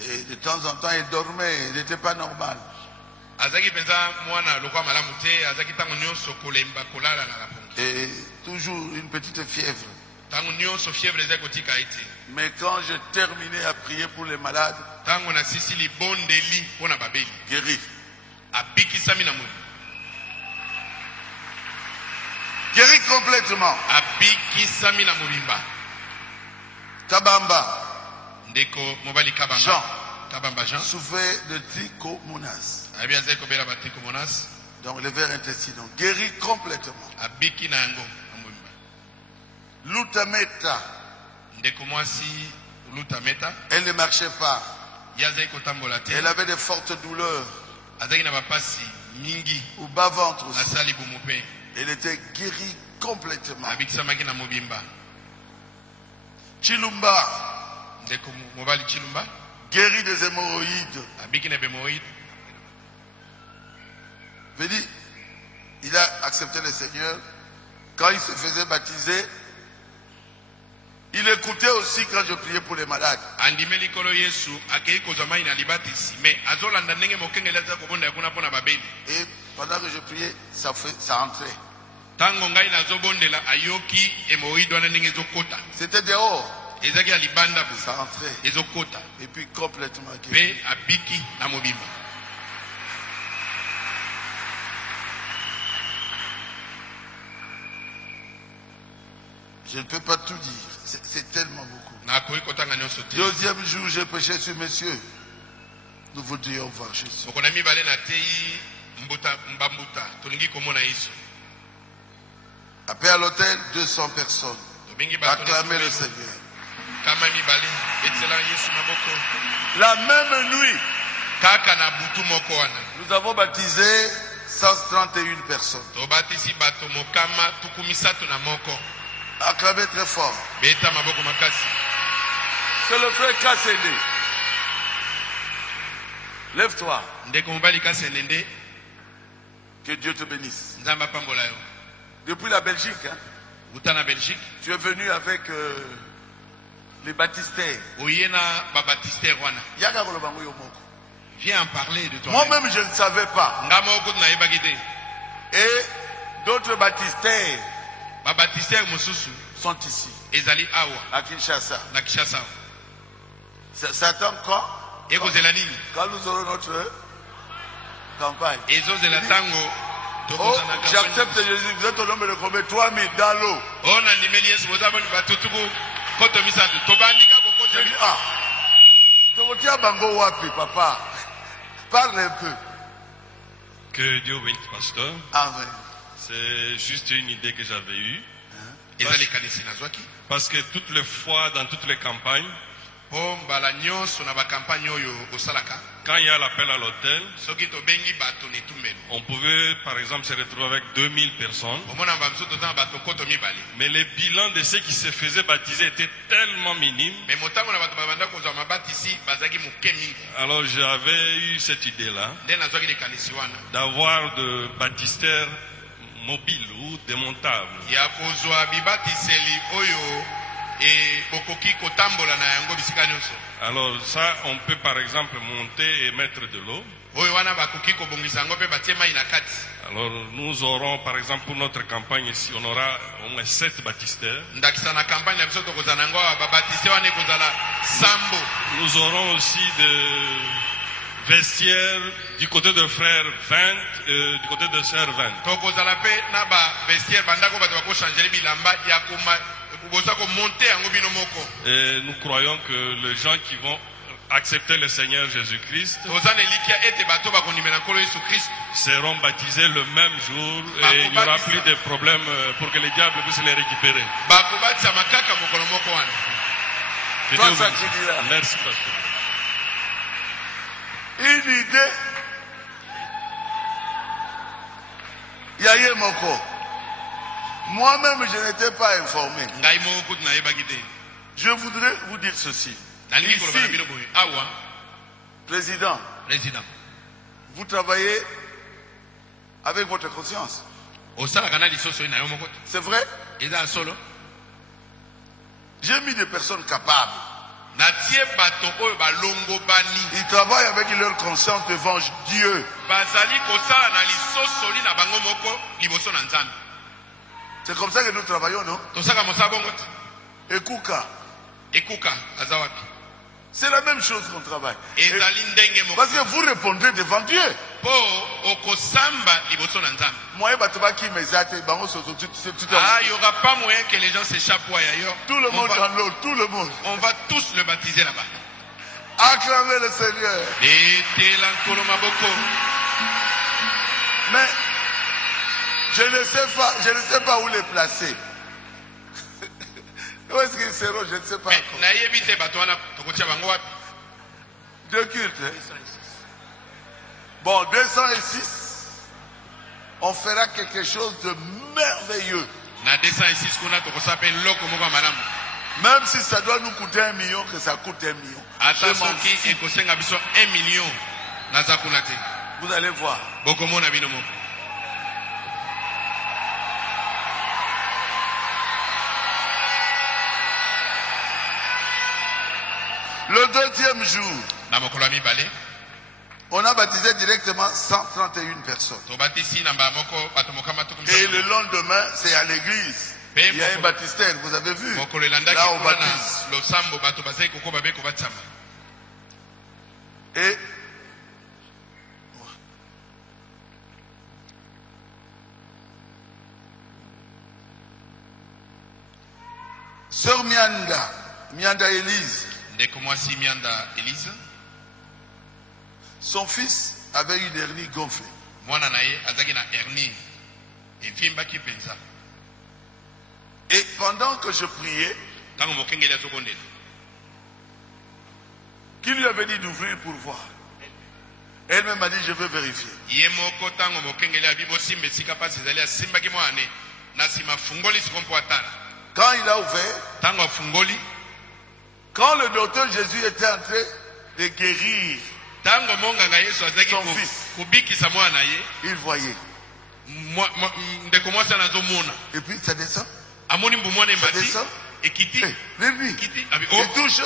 Et de temps en temps, elle dormait. Elle n'était pas normale. Azaki penza mwana lokwa malamu te, azaki tango nyonso kolemba kolala na lapongo. Et toujours une petite fièvre. Tango nyonso fièvre ezaki kotika ete. Mais quand je terminais à prier pour les malades, Tango na sisi libondeli mpona babeli. guéri. Abikisami na moyi. Guéri complètement. Abikisami na molimba. Kabamba, Ndeko mobali kabamba. Jean, Kabamba Jean. souffrait de trichomonas. Abi azali kobela batiko monas. Donc les vers intestinaux. Guéri complètement. Abiki na yango na molimba. Lutameta, Ndeko mwasi lutameta. elle ne marchait pas. Ye azali kotambola te. Elle avait de fortes douleurs Azali na bapasi mingi. au bas-ventre aussi. Asali bomo pe. Elle était guérie complètement. Abikisamaki na mobimba. Chilumba, Ndeko mobali Chilumba. guérie des hémorroïdes. Abiki na bémoïde. Je dis, il a accepté le Seigneur. Quand il se faisait baptiser, il écoutait aussi quand je priais pour les malades. Andimeli kolo Yesu akei kozwa mai na libatisi. Mais azolanda ndenge mokengeli aza kobonda ya kuna mpona babeli. Et pendant que je priais, ça entrait. Tango ngai nazobondela ayoki hémoïde wana ndenge ezokota. C'était dehors, Ezaki ya libanda bo. ça entrait. Ezokota. Et puis complètement guéri. Pe abiki na mobimba. Je ne peux pas tout dire. C'est tellement beaucoup. Na koyi kotanga nyonso te. Deuxième jour, j'ai prêché sur Monsieur. Nous vous disons au revoir, Jésus. Mokona mibale na tei mbambuta. Tolingi komona Yesu. Après à l'hôtel, 200 personnes. Tobengi bato na Acclamez le tumelo. Seigneur. Kama mibale. Betela Yesu maboko. La même nuit, Kaka na butu moko wana. nous avons baptisé 131 personnes. Tobatisi bato mokama tukumisato na moko. Acclamez très fort. Beta maboko makasi. C'est le frère Kassende. Lève-toi. Ndeko mobali kasendende. Que Dieu te bénisse. Nzamba pambola yo. Depuis la Belgique, hein, Uta na Belgique. tu es venu avec les baptistères. Oyena babatiste wana. Yaka kolobango yo moko. Viens en parler de toi. Moi-même, je ne savais pas. Ngama okutu na yebaki te. Et d'autres baptistères Babatiste mosusu sont ici, ezali awa à Kinshasa. na Kinshasa. Ça attend quand Ekozela nini? Quand nous aurons notre campagne. Ezozela tango Oh, tokozana j'accepte Jésus. Vous êtes au nombre de combien? 3000 dans l'eau. Ona ndimeli Yesu bozaboni batutuku koto misato. Tobandika Je kokota. dis, ah, Tokotia Bango Wapi, papa. Parle un peu. Que Dieu bénisse, pasteur. Amen. C'est juste une idée que j'avais eue. Ezali kanisi nazwaki. Parce que toutes les fois, dans toutes les campagnes, Po mbala nyonso na bakampagne oyo osalaka. quand il y a l'appel à l'hôtel, Soki tobengi bato netumbelo. on pouvait, par exemple, se retrouver avec 2000 personnes. Omona bamso tozana bato koto mibale. Mais le bilan de ceux qui se faisaient baptiser était tellement minime. Mais motango na bato babanda kozwa mabatisi bazaki moke mingi. Alors j'avais eu cette idée-là Nde nazwaki likanisi wana. d'avoir de baptistères mobiles ou démontables. Ya kozwa bibatiseli oyo bokoki kotambola na yango bisika nyonso. Alors ça, on peut par exemple monter et mettre de l'eau. Alors nous aurons par exemple pour notre campagne ici, on aura au moins 7 baptistères. Nous aurons aussi des vestiaires du côté de frères 20 et du côté de sœurs 20. Et nous croyons que les gens qui vont accepter le Seigneur Jésus-Christ seront baptisés le même jour et il n'y aura plus de problème pour que les diables puissent les récupérer. Que Dieu vous bénisse. Merci, pasteur. Une idée. Yaye Moko. Moi-même, je n'étais pas informé. Je voudrais vous dire ceci. Ici, président, vous travaillez avec votre conscience. C'est vrai? J'ai mis des personnes capables. Ils travaillent avec leur conscience devant Dieu. C'est comme ça que nous travaillons, non? Ekuka. C'est la même chose qu'on travaille. Parce que vous répondrez devant Dieu. Moi, il n'y aura pas moyen que les gens s'échappent ailleurs. Tout le monde dans l'eau, tout le monde. On va tous le baptiser là-bas. Acclamez le Seigneur. Mais je ne sais pas où les placer. Où est-ce qu'ils seront? Je ne sais pas. Deux cultes. Bon, 206. On fera quelque chose de merveilleux. Même si ça doit nous coûter 1 million, que ça coûte 1 million. Vous allez voir. Le 2e jour, on a baptisé directement 131 personnes. Et le lendemain, c'est à l'église. Il y a un baptistère, vous avez vu. Là, on baptise. Et Sœur Mianda Élise, son fils avait une hernie gonflée. Et pendant que je priais, qui lui avait dit d'ouvrir pour voir? Elle-même m'a dit, je veux vérifier. Quand il a ouvert, quand le docteur Jésus était en train de guérir son fils, il voyait. Et puis ça descend. Ça descend. Il touche.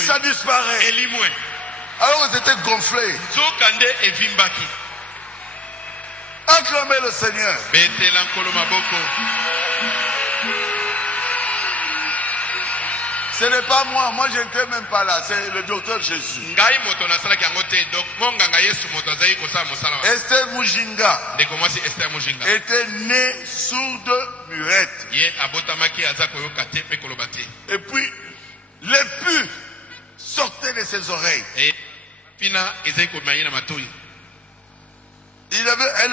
Ça disparaît. Alors ils étaient gonflés. Acclamez le Seigneur. Ce n'est pas moi je n'étais même pas là, c'est le docteur Jésus. Esther Mujinga était née sourde muette. Et puis les pus sortaient de ses oreilles. Elle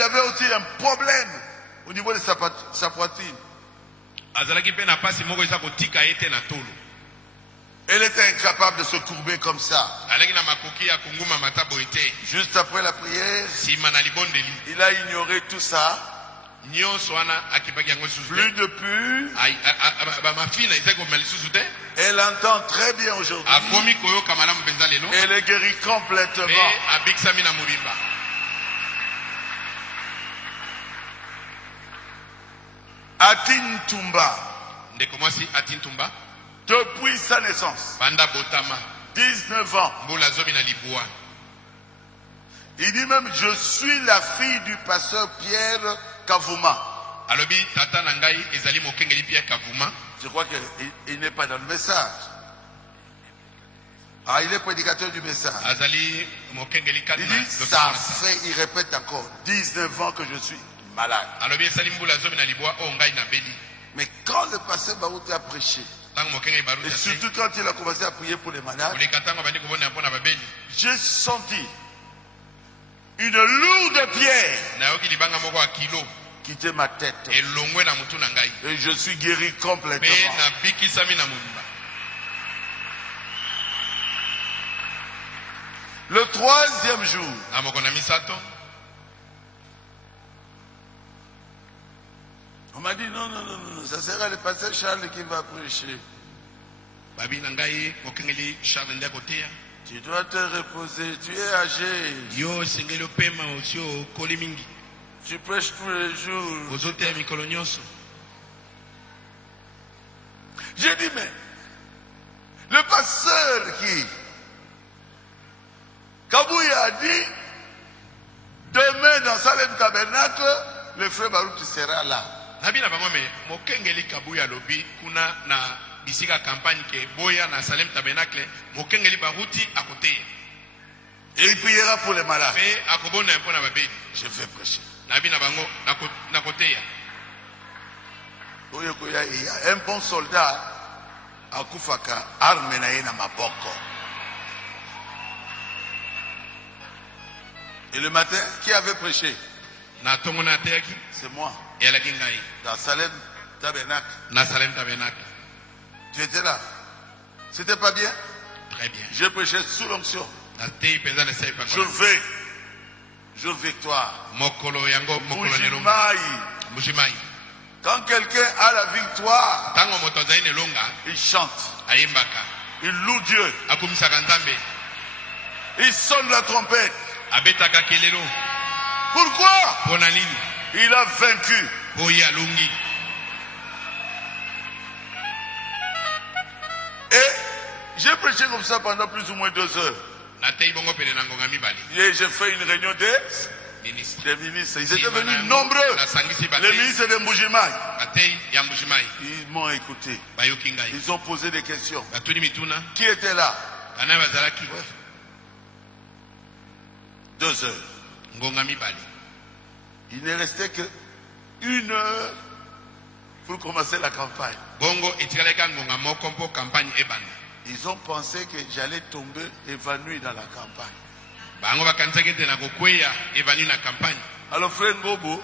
avait aussi un problème au niveau de sa poitrine. Elle était incapable de se courber comme ça. Juste après la prière, il a ignoré tout ça. Plus de pus. Elle entend très bien aujourd'hui. Elle est guérie complètement. Atintumba. Depuis sa naissance, 19 ans, Il dit même, je suis la fille du pasteur Pierre Kavouma. alobi tata na ngai ezali mokengeli Pierre Kavouma. Je crois qu'il n'est pas dans le message. Ah, il est prédicateur du message. Azali mokengeli Il dit, ça fait, il répète encore, 19 ans que je suis malade. alobi esali mbula zomi na libwa o ngai na beli. Mais quand le pasteur Barouti a prêché, Tango mokengeli et baruta surtout quand il a commencé à prier pour les malades, ulika tango bandi kubona mpona babeli. j'ai senti une lourde pierre Na yoki libanga moko a kilo quitter ma tête. elongwe na mutu na ngai. Et je suis guéri complètement. Pe na bikisami na mumba. Le troisième jour, Na moko na misato on m'a dit non, ça sera le pasteur Charles qui va prêcher. babi na ngai mokengeli Charles ndia koteya. Tu dois te reposer, tu es âgé, Yo sengeli opema osio koli mingi. tu prêches tous les jours. Ozoteya mikolo nyonso. J'ai dit, mais le pasteur qui, Kabouya a dit, demain dans Salem Tabernacle, le frère Barouti sera là. Nabi na bango me mokengeli Kabuya lobi kuna na bisika campagne ke boya na Salem Tabernacle mokengeli Baruti akoteya. Et il priera pour les malades. Pe akobona mpona babeli. Je vais prêcher. Nabi na bango na koteya. Il y a un bon soldat à Koufaka, arme na ye na maboko. Et le matin, qui avait prêché? Na tongo na teki C'est moi, elaki ngai dans Salem Tabernacle. na Salem Tabernacle. Tu étais là. C'était pas bien? Très bien. J'ai prêché sous l'onction. Na tei penza na sai Jour pakona. V, jour victoire. Mokolo yango mokolo nelonga. Bougimaï. Mushimai. Quand quelqu'un a la victoire, Tango moto azali nelonga il chante, ayembaka. il loue Dieu, Akumisaka Nzambe. il sonne la trompette. Abetaka kelelo. Pourquoi? Pona nini? Il a vaincu. Oye alungi. Et j'ai prêché comme ça pendant plus ou moins 2 heures. Na tei bongo pene na ngonga mibale. Et j'ai fait une réunion Ministre. des ministres. Ils étaient Si, venus madame, nombreux. la sangisi Les batei. ministres de Mboujimaï. Batei ya Mushimai. Ils m'ont écouté. Bayoki ngai. Ils ont posé des questions. Batuni mituna. Qui était là? Bana bazalaki. 2 heures. Ngonga mibale. Il ne restait que 1 heure pour commencer la campagne. Bongo etikaleka ngonga moko mpo campagne ebanda. Ils ont pensé que j'allais tomber évanoui dans la campagne. Bango bakanisaki ete na kokweya evanu na campagne. Alors frère Ngobo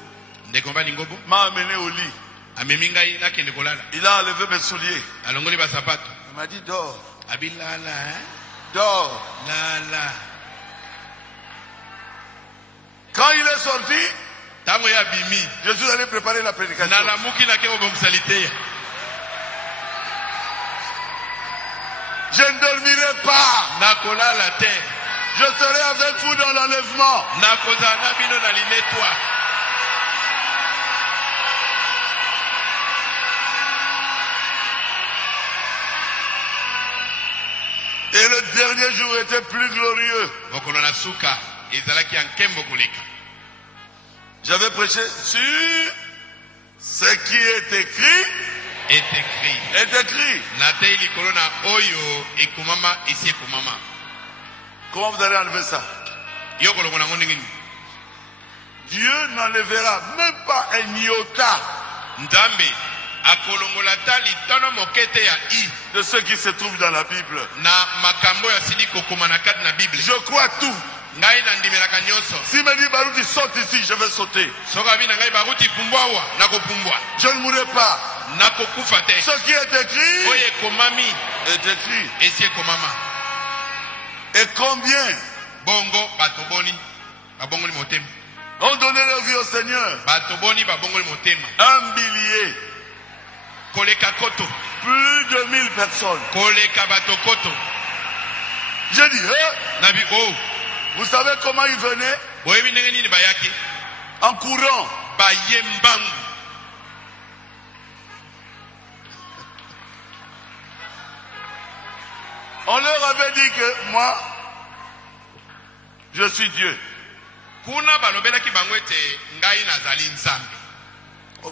Ndeko mbali ngobo m'a amené au lit. amemi ngai nakende kolala. Il a enlevé mes souliers. Alongoli basapato. Il m'a dit dors, Abilala hein? dors. Lala. Quand il est sorti, Tango ya bimi. je suis allé préparer la prédication. Nalamuki na keko bomsalite. Je ne dormirai pas. Nakolala te. Je serai avec vous dans l'enlèvement. Nakozala na bino na liletwa. Et le dernier jour était plus glorieux. Mokolo na suka ezalaki ya nkembo koleka. J'avais prêché sur ce qui est écrit. Est écrit. Est écrit. Na tei likolo na oyo ekomama esi ekomama. Comment vous allez enlever ça? Yo kolongo nango ndenge nini? Dieu n'enlèvera même pas un iota Nzambe akolongola ta litono mokete ya i de ce qui se trouve dans la Bible. na makambo ya sili kokoma na kati na Bible. Je crois tout. Ngai na ndimelaka nyonso. S'il me dit Barouti saute ici, je vais sauter. Soka abi na ngai baruti pumbwa awa nakopumbwa. Je ne mourrai pas. Nakokufa te. Ce qui est écrit Oyo ekomami est écrit. esi ekomama. Et combien Bongo batoboni babongoli motema. ont donné leur vie au Seigneur? Batoboni babongoli motema. 1 millier. Koleka koto. Plus de 1000 personnes. Koleka bato koto. J'ai dit, hein? Nabi oh. Vous savez comment ils venaient? Boyebi ndenge nini bayaki? En courant. Bayembangu. On leur avait dit que moi, je suis Dieu. kuna balobelaki bango ete ngai nazali nzambe.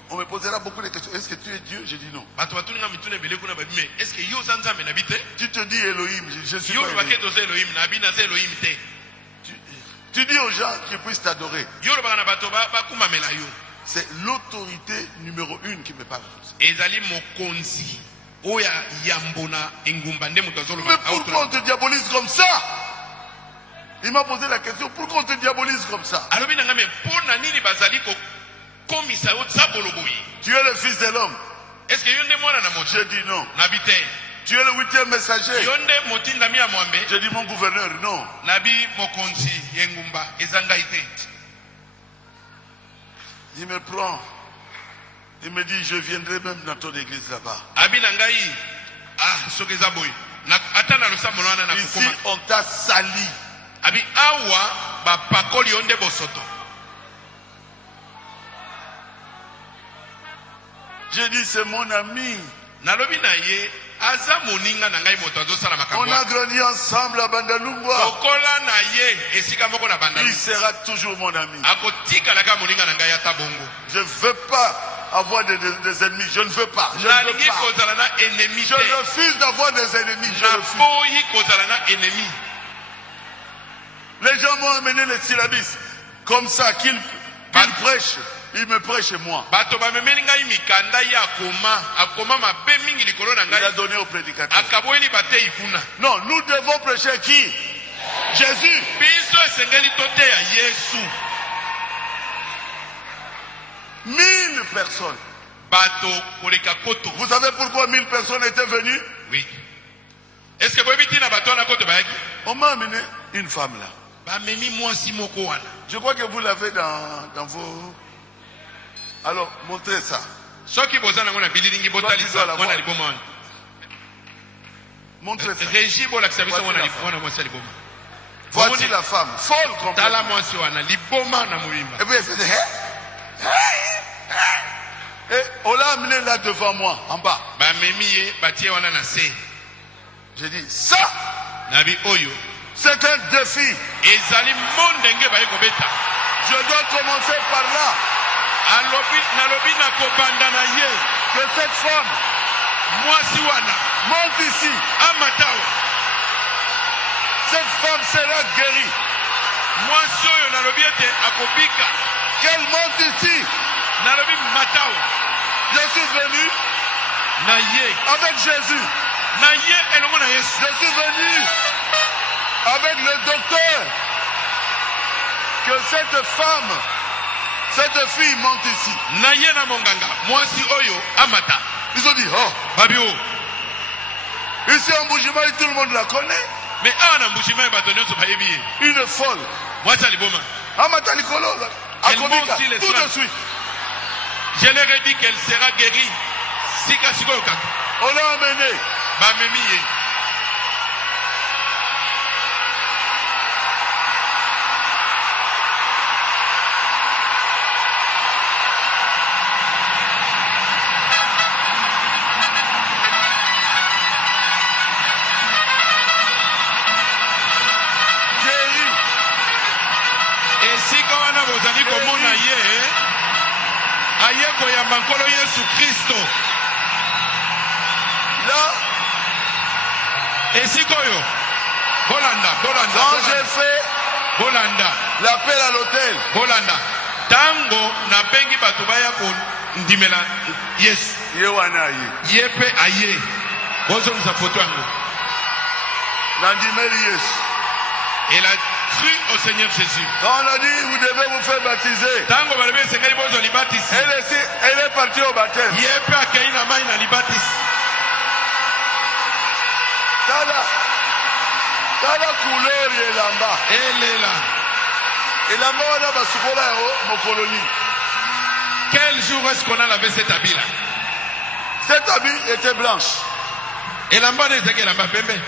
On me posera beaucoup de questions. Est-ce que tu es Dieu? Je dis non. Bato batuninga mitune bele kuna babi mais est-ce que yo za nzambe na bite? Tu te dis Elohim, je suis Yo pas bake Elohim. doze Elohim na bi na ze Elohim te. Tu dis aux gens qu'ils puissent t'adorer. Yo baka na bato ba kumamela yo. C'est l'autorité numéro 1 qui me parle. Ezali mokonzi oya yambona engumba nde muto azolo Mais pourquoi on te diabolise comme ça? Il m'a posé la question, pourquoi on te diabolise comme ça? alobi nanga me pona nini bazali ko komisa yo zabolo boyi. Tu es le fils de l'homme. Est-ce que yo nde mwana na moto? Je dis non. Na bite. Tu es le 8e messager. Yo nde motinda mi ya mwambe. Je dis mon gouverneur, non. Nabi mokonzi yengumba ezanga ite. Il me prend. Il me dit, je viendrai même dans ton église là-bas. Abi nangai sokeza boyi. Na atana lo samono wana na Ici, kukuma. on t'a sali. Abi awa ba pakoli onde bosoto. J'ai dit, c'est mon ami. Nalobi na ye aza moninga na ngai moto azosala makambo. On a grandi ensemble à Bandalungwa. Okola na ye esika moko na banda. Il sera toujours mon ami. Akotika laka moninga na ngai ata bongo. Je ne veux pas avoir des ennemis. Je ne veux pas. Je ne veux Nalingi pas. kozala na ennemi Je te. refuse d'avoir des ennemis. Je refuse. Naboyi kozala na ennemi. Les gens m'ont amené les syllabistes. Comme ça, qu'ils prêchent. Ils me prêchent chez moi. Bato bamemeli ngai mikanda ya akoma mabe mingi likolo na Il a ngai. donné au prédicateur. Akaboyeli batei kuna. Non, nous devons prêcher qui? Jésus. Biso esengeli toteya Yesu. 1000 personnes. Bato koleka koto. Vous savez pourquoi 1000 personnes étaient venues? Oui. Est-ce que boyebi tina bato na koto bayaki? On m'a amené une femme là. Bamemi mwasi moko wana. Je crois que vous l'avez dans vos... Alors, montrez ça. Soki bozana ngona bililingi botalisa la mwana voir. liboma wana. Montrez ça. Régie bolakisa biso Voici mwana la femme. mwana mwasi liboma. Voici la femme. Folle complètement. Tala mwasi wana liboma na muimba. Et puis elle faisait... Et on l'a amené là devant moi, en bas. Bamemi ye batie wana na se. J'ai dit, ça, Nabi oyo. c'est un défi. Ezali mondenge baye kobeta. Je dois commencer par là. Nalobi na kobanda na ye. Que cette femme Mwasi wana. monte ici. Amatao. Cette femme sera guérie. Mwasi oyo nalobi ete akobika. Qu'elle monte ici. Nalobi matao. Je suis venu Na ye. avec Jésus. Na ye elongo na Yesu. Je suis venu avec le docteur. Que cette femme, cette fille monte ici. Na ye na monganga. Mwasi oyo amata. Ils ont dit, oh, Babio. ici en Boujimai, tout le monde la connaît. Mais awa na mbushima bato nyonso bayebi ye. Une folle. Mwasi aliboma. Amata Likolo, Elle monte Akomika, sur les tout de soins. suite. Je leur ai dit qu'elle sera guérie. Sika sikoyo kaka. On l'a amené. Bamemi ye. Guéri. Esika wana bozali komona ye. Aye koyamba nkolo Yesu Kristo. Là, Esika oyo. Bolanda. quand j'ai fait Bolanda. l'appel à l'hôtel, Bolanda. Tango na bengi bato baya kondimela Yesu. Yewanayi, Ye pe aye. Bozongisa foto yango. Nandimeli Yesu. Elle a cru au Seigneur Jésus. Quand on a dit, vous devez vous faire baptiser, Tango balobi esengeli bozo libatisi. elle est partie au baptême. Ye pe akei na mai na libatisi. Tala couleur elamba. Elela. Elamba wana basukola yango mokoloni. Quel jour est-ce qu'on a lavé cet habit là? Cette habit était blanche. Elamba nezaki elamba pembe.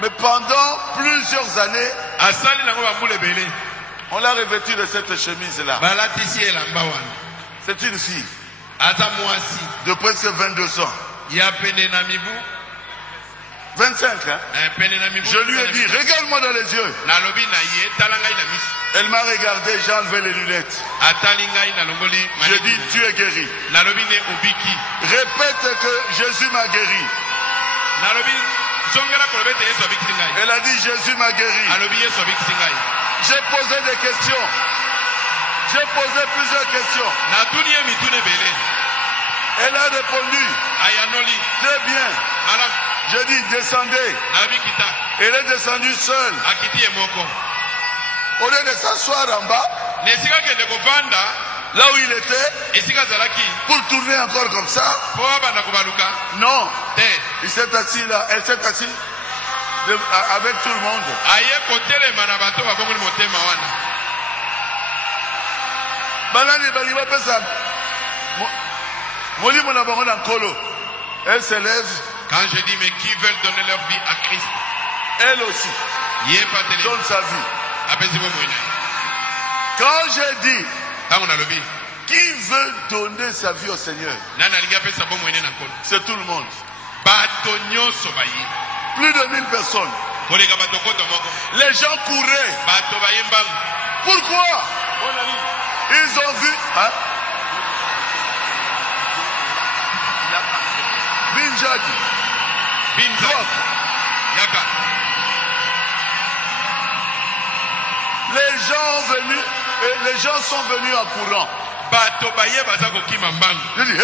Mais pendant plusieurs années, Asali nango bambula ebele. on l'a revêtue de cette chemise-là. Balatisi elamba wana. C'est une fille Aza mwasi. de presque 22 ans. Ya pene na mibu. 25, hein. Je lui ai dit, regarde-moi dans les yeux. Elle m'a regardé, j'ai enlevé les lunettes. J'ai dit, tu es guéri. Répète que Jésus m'a guéri. Elle a dit, Jésus m'a guéri. J'ai posé des questions. J'ai posé plusieurs questions. Elle a répondu. Très bien. J'ai dit, descendez. Elle est descendue seule. Au lieu de s'asseoir en bas, là où il était, pour tourner encore comme ça. Non. Il s'est assis là. Elle s'est assise avec tout le monde. Elle se lève. Quand je dis, mais qui veulent donner leur vie à Christ, elle aussi donne sa vie. Quand j'ai dit, qui veut donner sa vie au Seigneur, c'est tout le monde. Plus de 1000 personnes. Les gens couraient. Pourquoi? Ils ont vu. Hein? Binjadi. Les gens sont venus en courant. Je dis,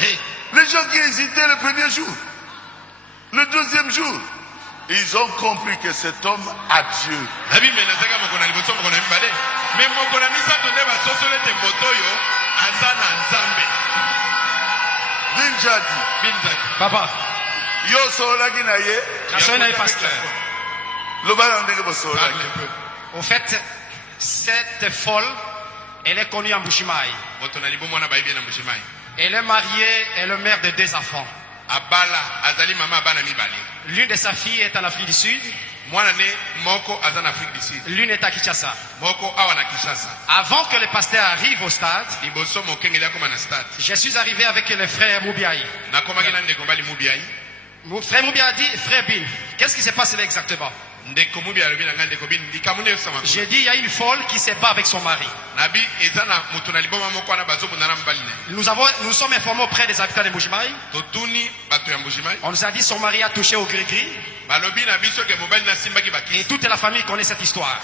hey. Les gens qui hésitaient le premier jour, le deuxième jour, ils ont compris que cet homme a Dieu. Binjadi. Papa. Yo solaki na ye. Pasteur. Parle un peu. Au fait, cette folle, elle est connue en Mbujimayi. Elle est mariée, elle est mère de 2 enfants. L'une de sa filles est en Afrique du Sud. L'une est à Kinshasa. Avant que le pasteur arrive au stade, je suis arrivé avec le frère Moubiaï. Mon frère Moubiaï a dit, frère Bin, qu'est-ce qui se passe là exactement? J'ai dit, il y a une folle qui se bat avec son mari. Nous sommes informés auprès des habitants de Mbujimayi. On nous a dit son mari a touché au gris-gris. Et toute la famille connaît cette histoire.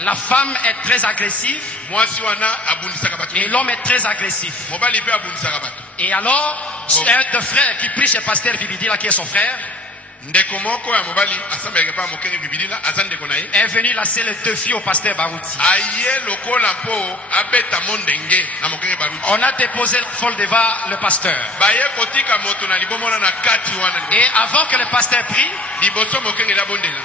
La femme est très agressive. Et l'homme est très agressif. Et alors, un des frères qui prie chez Pasteur Bibidi, là qui est son frère, est venu lasser les 2 filles au pasteur Barouti. On a déposé la folle devant le pasteur. Et avant que le pasteur prie,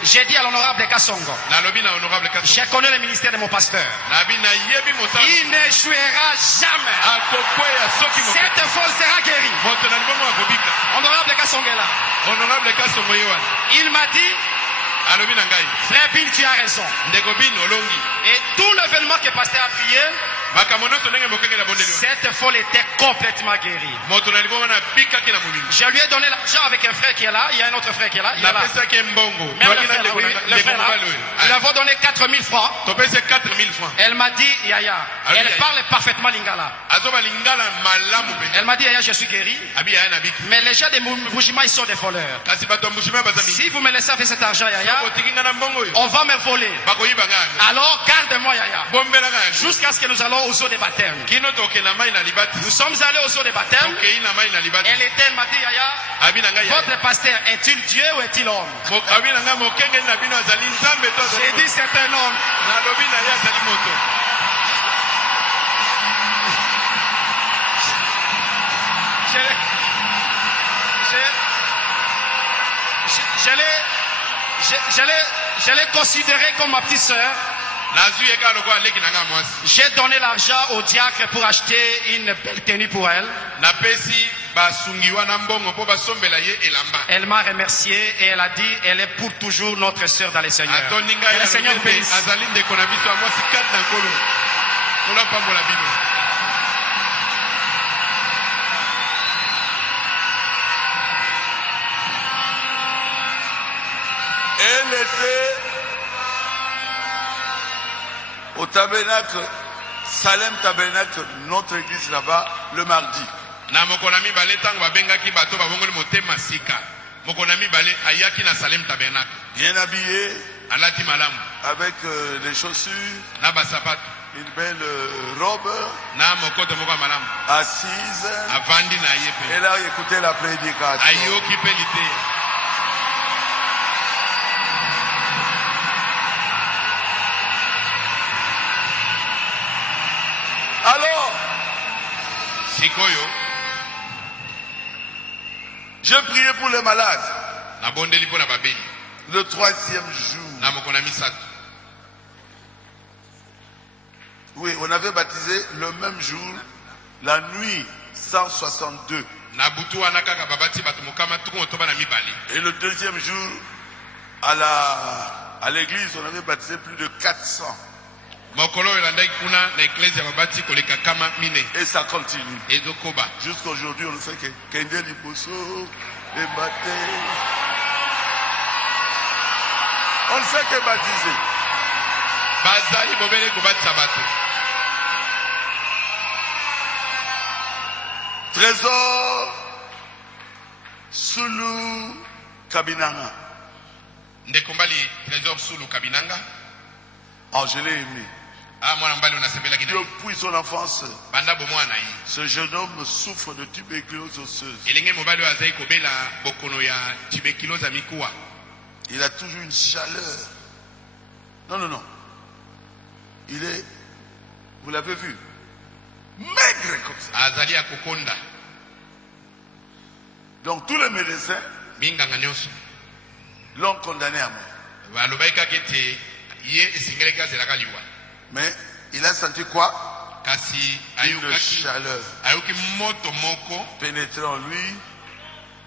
j'ai dit à l'honorable Kassongo, je connais le ministère de mon pasteur. Il ne jouera jamais. Cette folle sera guérie. Honorable Kassongo est là. Il m'a dit, frère Bin, tu as raison. Et tout l'événement que le pasteur a prié, cette folle était complètement guérie. Je lui ai donné l'argent avec un frère qui est là. Il y a un autre frère qui est là. Il est là. Il a donné 4000 francs. Elle m'a dit, Yaya, elle parle parfaitement lingala. Elle m'a dit, Yaya, je suis guérie. Mais les gens de Mbujimayi sont des voleurs. Si vous me laissez faire cet argent, Yaya, on va me voler. Alors garde-moi, Yaya, jusqu'à ce que nous allons aux eaux de baptême. Nous sommes allés aux eaux de baptême. Elle était, elle m'a dit, Yaya, votre pasteur est-il Dieu ou est-il homme? J'ai dit c'est un homme. Je l'ai considéré comme ma petite sœur. J'ai donné l'argent au diacre pour acheter une belle tenue pour elle. Elle m'a remercié et elle a dit elle est pour toujours notre sœur dans les Seigneurs. Que le Seigneur bénisse. Elle était au tabernacle, Salem Tabernacle, notre église là-bas, le mardi. Na mokonami balé tango babengaki bato babongoli motema sika. Mokonami balé ayaki na Salem Tabernacle. Bien habillé, alati malamu, avec des chaussures, na basapato, une belle robe, na mokoto moko malamu, assise, avandi na yepe. Elle a écouté la prédication. Ayoki pelite. Alors, Sikoyo, j'ai prié pour les malades. na bondeli po na babeli. Le 3e jour. Na mokonami sato. Oui, on avait baptisé le même jour, la nuit 162. Na butu wana kaka babati bato mokama tuku motoba na mibali. Et le 2e jour, à l'église, on avait baptisé plus de 400. Mokolo elandaki kuna na eklezia babati koleka kama mine. Et ça continue. Ezokoba. Jusqu'à aujourd'hui, on ne fait que Kende Liboso, les baptêmes. On ne fait que baptiser. Bazali bobele kobatisa bato. Trésor Sulu Kabinanga. Ndekombali trésor Sulu Kabinanga. Oh, je l'ai aimé. Ah, moi nambali unasembelaki na. Depuis son enfance, Banda bomwana yi. ce jeune homme souffre de tuberculose osseuse. Elenge mobali azai kobela bokono ya tuberculose ya mikuwa. Il a toujours une chaleur. Non, non, non. Il est, vous l'avez vu, maigre comme ça. Azali ya kokonda. Donc tous les médecins Minganga nyonso l'ont condamné à mort. balobaki kete ye esingeleki azelaka liwa. Mais il a senti quoi? Kasi Une chaleur ayoki moto moko pénétrer en lui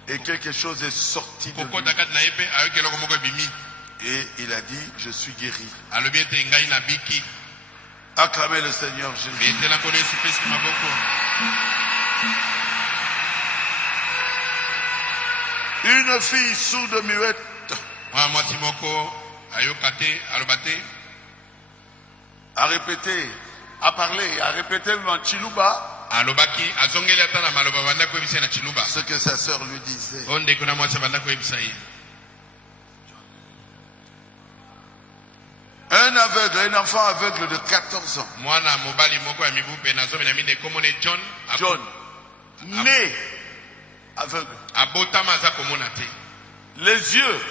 et quelque chose est sorti de kokota lui. kati na ye mpe ayoki eloko moko ebimi. Et il a dit, je suis guéri. Alobi ete ngai nabiki. Acclamez le Seigneur Jésus. Betela nkolo Yesu Kristo maboko. Une fille sourde muette Mwana mwasi moko ayoka te aloba te a répété, a parlé, a répété en Chiluba alobaki azongeli ata na maloba banda koyebisa na chiluba ce que sa sœur lui disait. oyo ndeko na mwasi banda koyebisa ye. Un aveugle, un enfant aveugle de 14 ans. Mwana mobali moko ya mibu pe nazomi na mine komone John John, né aveugle. abotama aza komona te. Les yeux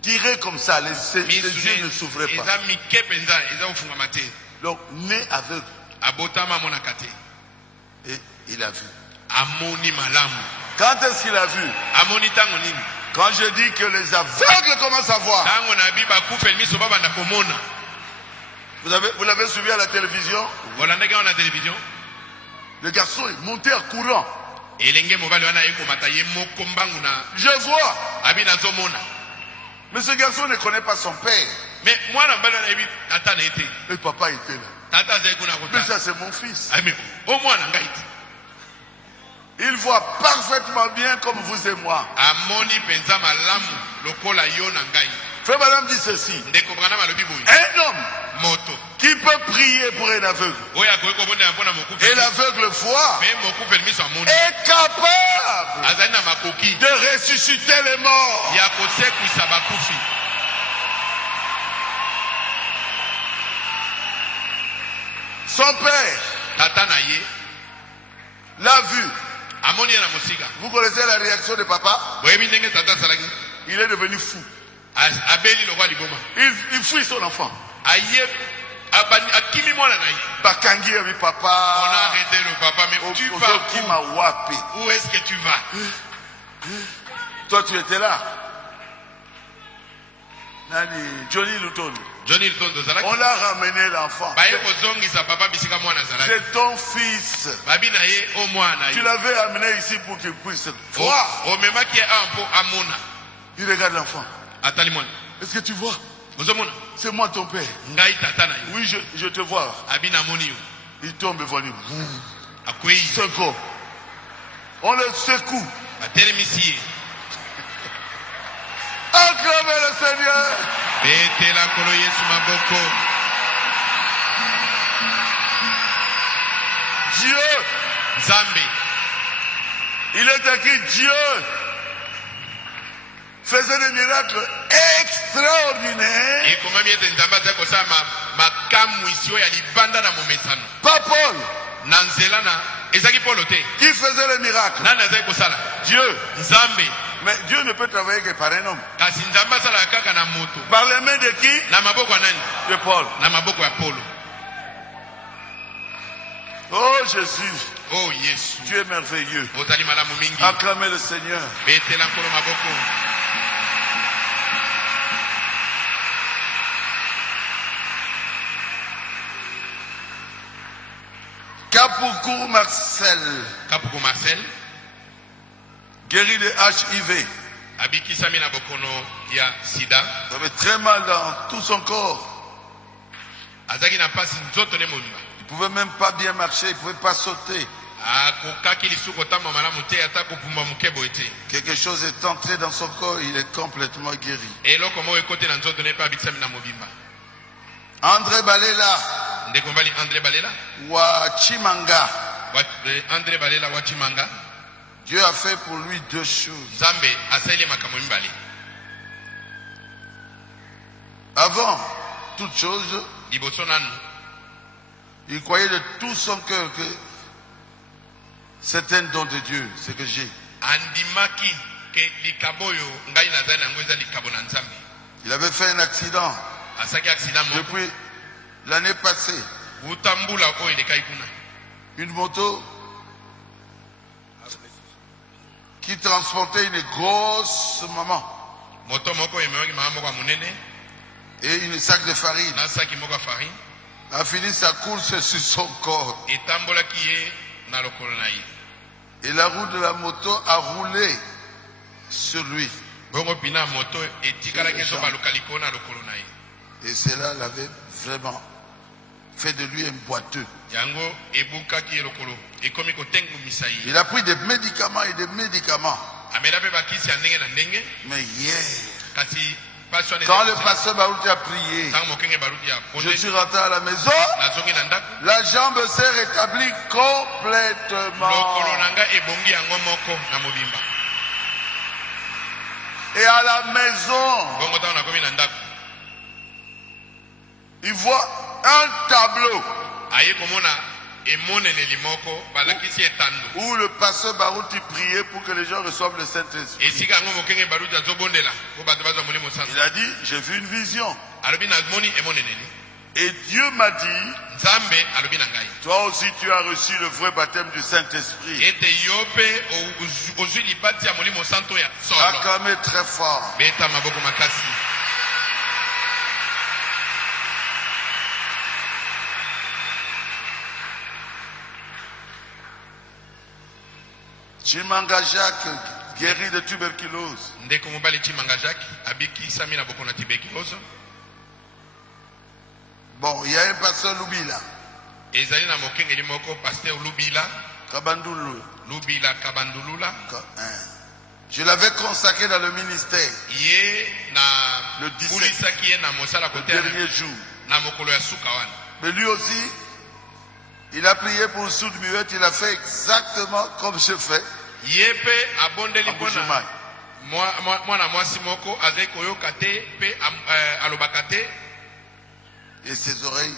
tirés comme ça, les yeux ne s'ouvraient pas. eza mike penza eza kofungama te. Donc, né aveugle. Abotama amonaka te. Et il a vu. Amoni malamu. Quand est-ce qu'il a vu? Amoni tango nini? Quand je dis que les aveugles commencent à voir. Tango na biba kufeli miso baba na komona. Vous l'avez suivi à la télévision? Olandaki on la télévision. Le garçon est monté en courant. Elenge mobali wana ekomata ye moko mbangu na. Je vois. Abi nazomona. Mais ce garçon ne connaît pas son père. Mais mwana mbali wana ebi tata na ete. Et papa était là. Tata azali kuna kota. Mais ça c'est mon fils. Ami o mwana ngai te. Il voit parfaitement bien comme vous et moi. Amoni penza malamu lokola yo na ngai. Frère madame dit ceci. Ndeko brana malobi boyi. Un homme Moto. qui peut prier pour un aveugle. Oya ko bonde mpona mokufi. Et l'aveugle voit. Mais mokufi miso amoni. Est capable Azali na makoki. de ressusciter les morts. Ya kosekwisa bakufi. Son père Tata na ye l'a vu. amoni na mosika. Vous connaissez la réaction de papa? Boyebi ndenge tata asalaki. Il est devenu fou. Abeli lokwa liboma. Il fuit son enfant. Aye akimi mwana na ye. Bakangi avec On papa. a arrêté le papa, mais tu vas Qui m'a wapé. où est-ce que tu vas? Toi tu étais là. Nani, Johnny Luton. Johnny Lutondo zalaki. On l'a ramené l'enfant. Baye kozongisa papa bisika mwana zalaki. C'est ton fils. Babi na ye o mwana Tu ye. l'avais amené ici pour qu'il puisse voir. O memaki ye ampo amona. Il regarde l'enfant. Atali mwana. Est-ce que tu vois? Ozomona. C'est moi ton père. Ngai tata na ye. Oui, je te vois. Abi na moni yo. Il tombe venu. Akwei. Secoue. On le secoue. Atelemisi ye. Acclamez Acclamez le Seigneur. Betela nkolo Yesu maboko. Dieu. Nzambe. Il est écrit Dieu faisait des miracles extraordinaires. Et comment bien Nzambe aza kosala makamu isio ya libanda na momesano. Pas Paul. Nanzela na ezaki Paul te. Qui faisait les miracles? Nani azaki kosala? Dieu. Nzambe. Mais Dieu ne peut travailler que par un homme. Kasi Nzambe asala kaka na moto. Par les mains de qui? Na maboko ya nani? De Paul. Na maboko ya Paulo. Oh Jésus. Oh Yesu. Tu es merveilleux. Otali malamu mingi. Acclamez le Seigneur. Betela nkolo maboko. Kapoukou Marcel. Kapoukou Marcel. Guéri de HIV. Abikisami na bokono ya sida. Il avait très mal dans tout son corps. Azaki na pasi nzoto ne mobimba. Il ne pouvait même pas bien marcher, il ne pouvait pas sauter. Quelque chose est entré dans son corps, il est complètement guéri. André Balela. Wachimanga. Dieu a fait pour lui deux choses. Avant toute chose, il croyait de tout son cœur que c'est un don de Dieu, ce que j'ai. Il avait fait un accident depuis l'année passée. Une moto qui transportait une grosse maman et une sac de farine a fini sa course sur son corps. Et la roue de la moto a roulé sur lui. Et cela l'avait vraiment fait de lui un boiteux. Il a pris des médicaments et des médicaments. Mais hier, quand le pasteur Barouti a prié, je suis rentré à la maison, la jambe s'est rétablie complètement. Et à la maison, il voit un tableau où le pasteur Barouti priait pour que les gens reçoivent le Saint-Esprit. Il a dit, j'ai vu une vision. Et Dieu m'a dit, toi aussi tu as reçu le vrai baptême du Saint-Esprit. Acclamez très fort. Chimanga Jacques, guéri de tuberculose. Bon, il y a un pasteur Lubila. Kabandulu. Je l'avais consacré dans le ministère. Le 17. Le dernier jour. Mais lui aussi, il a prié pour le sourd muette, il a fait exactement comme je fais. Et ses oreilles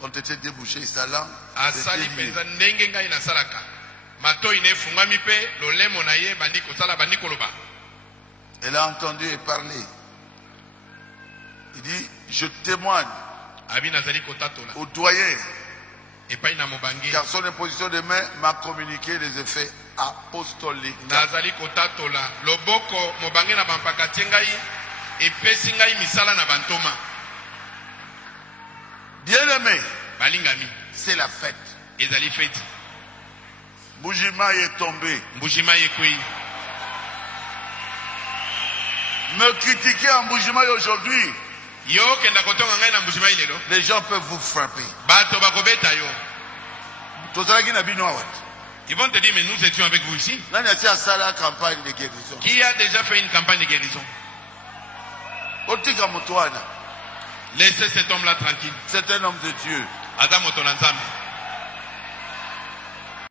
ont été débouchées, sa langue. Elle a entendu et parlé. Il dit, je témoigne au doyen, car son imposition de main m'a communiqué les effets apostoliques. Bien-aimé, c'est la fête. Mbujima est tombé. Me critiquer en Mbujima aujourd'hui, les gens peuvent vous frapper. Ils vont te dire, mais nous étions avec vous ici. Qui a déjà fait une campagne de guérison? Otika moto wana. Laissez cet homme-là tranquille. C'est un homme de Dieu. Adam moto na Nzambe.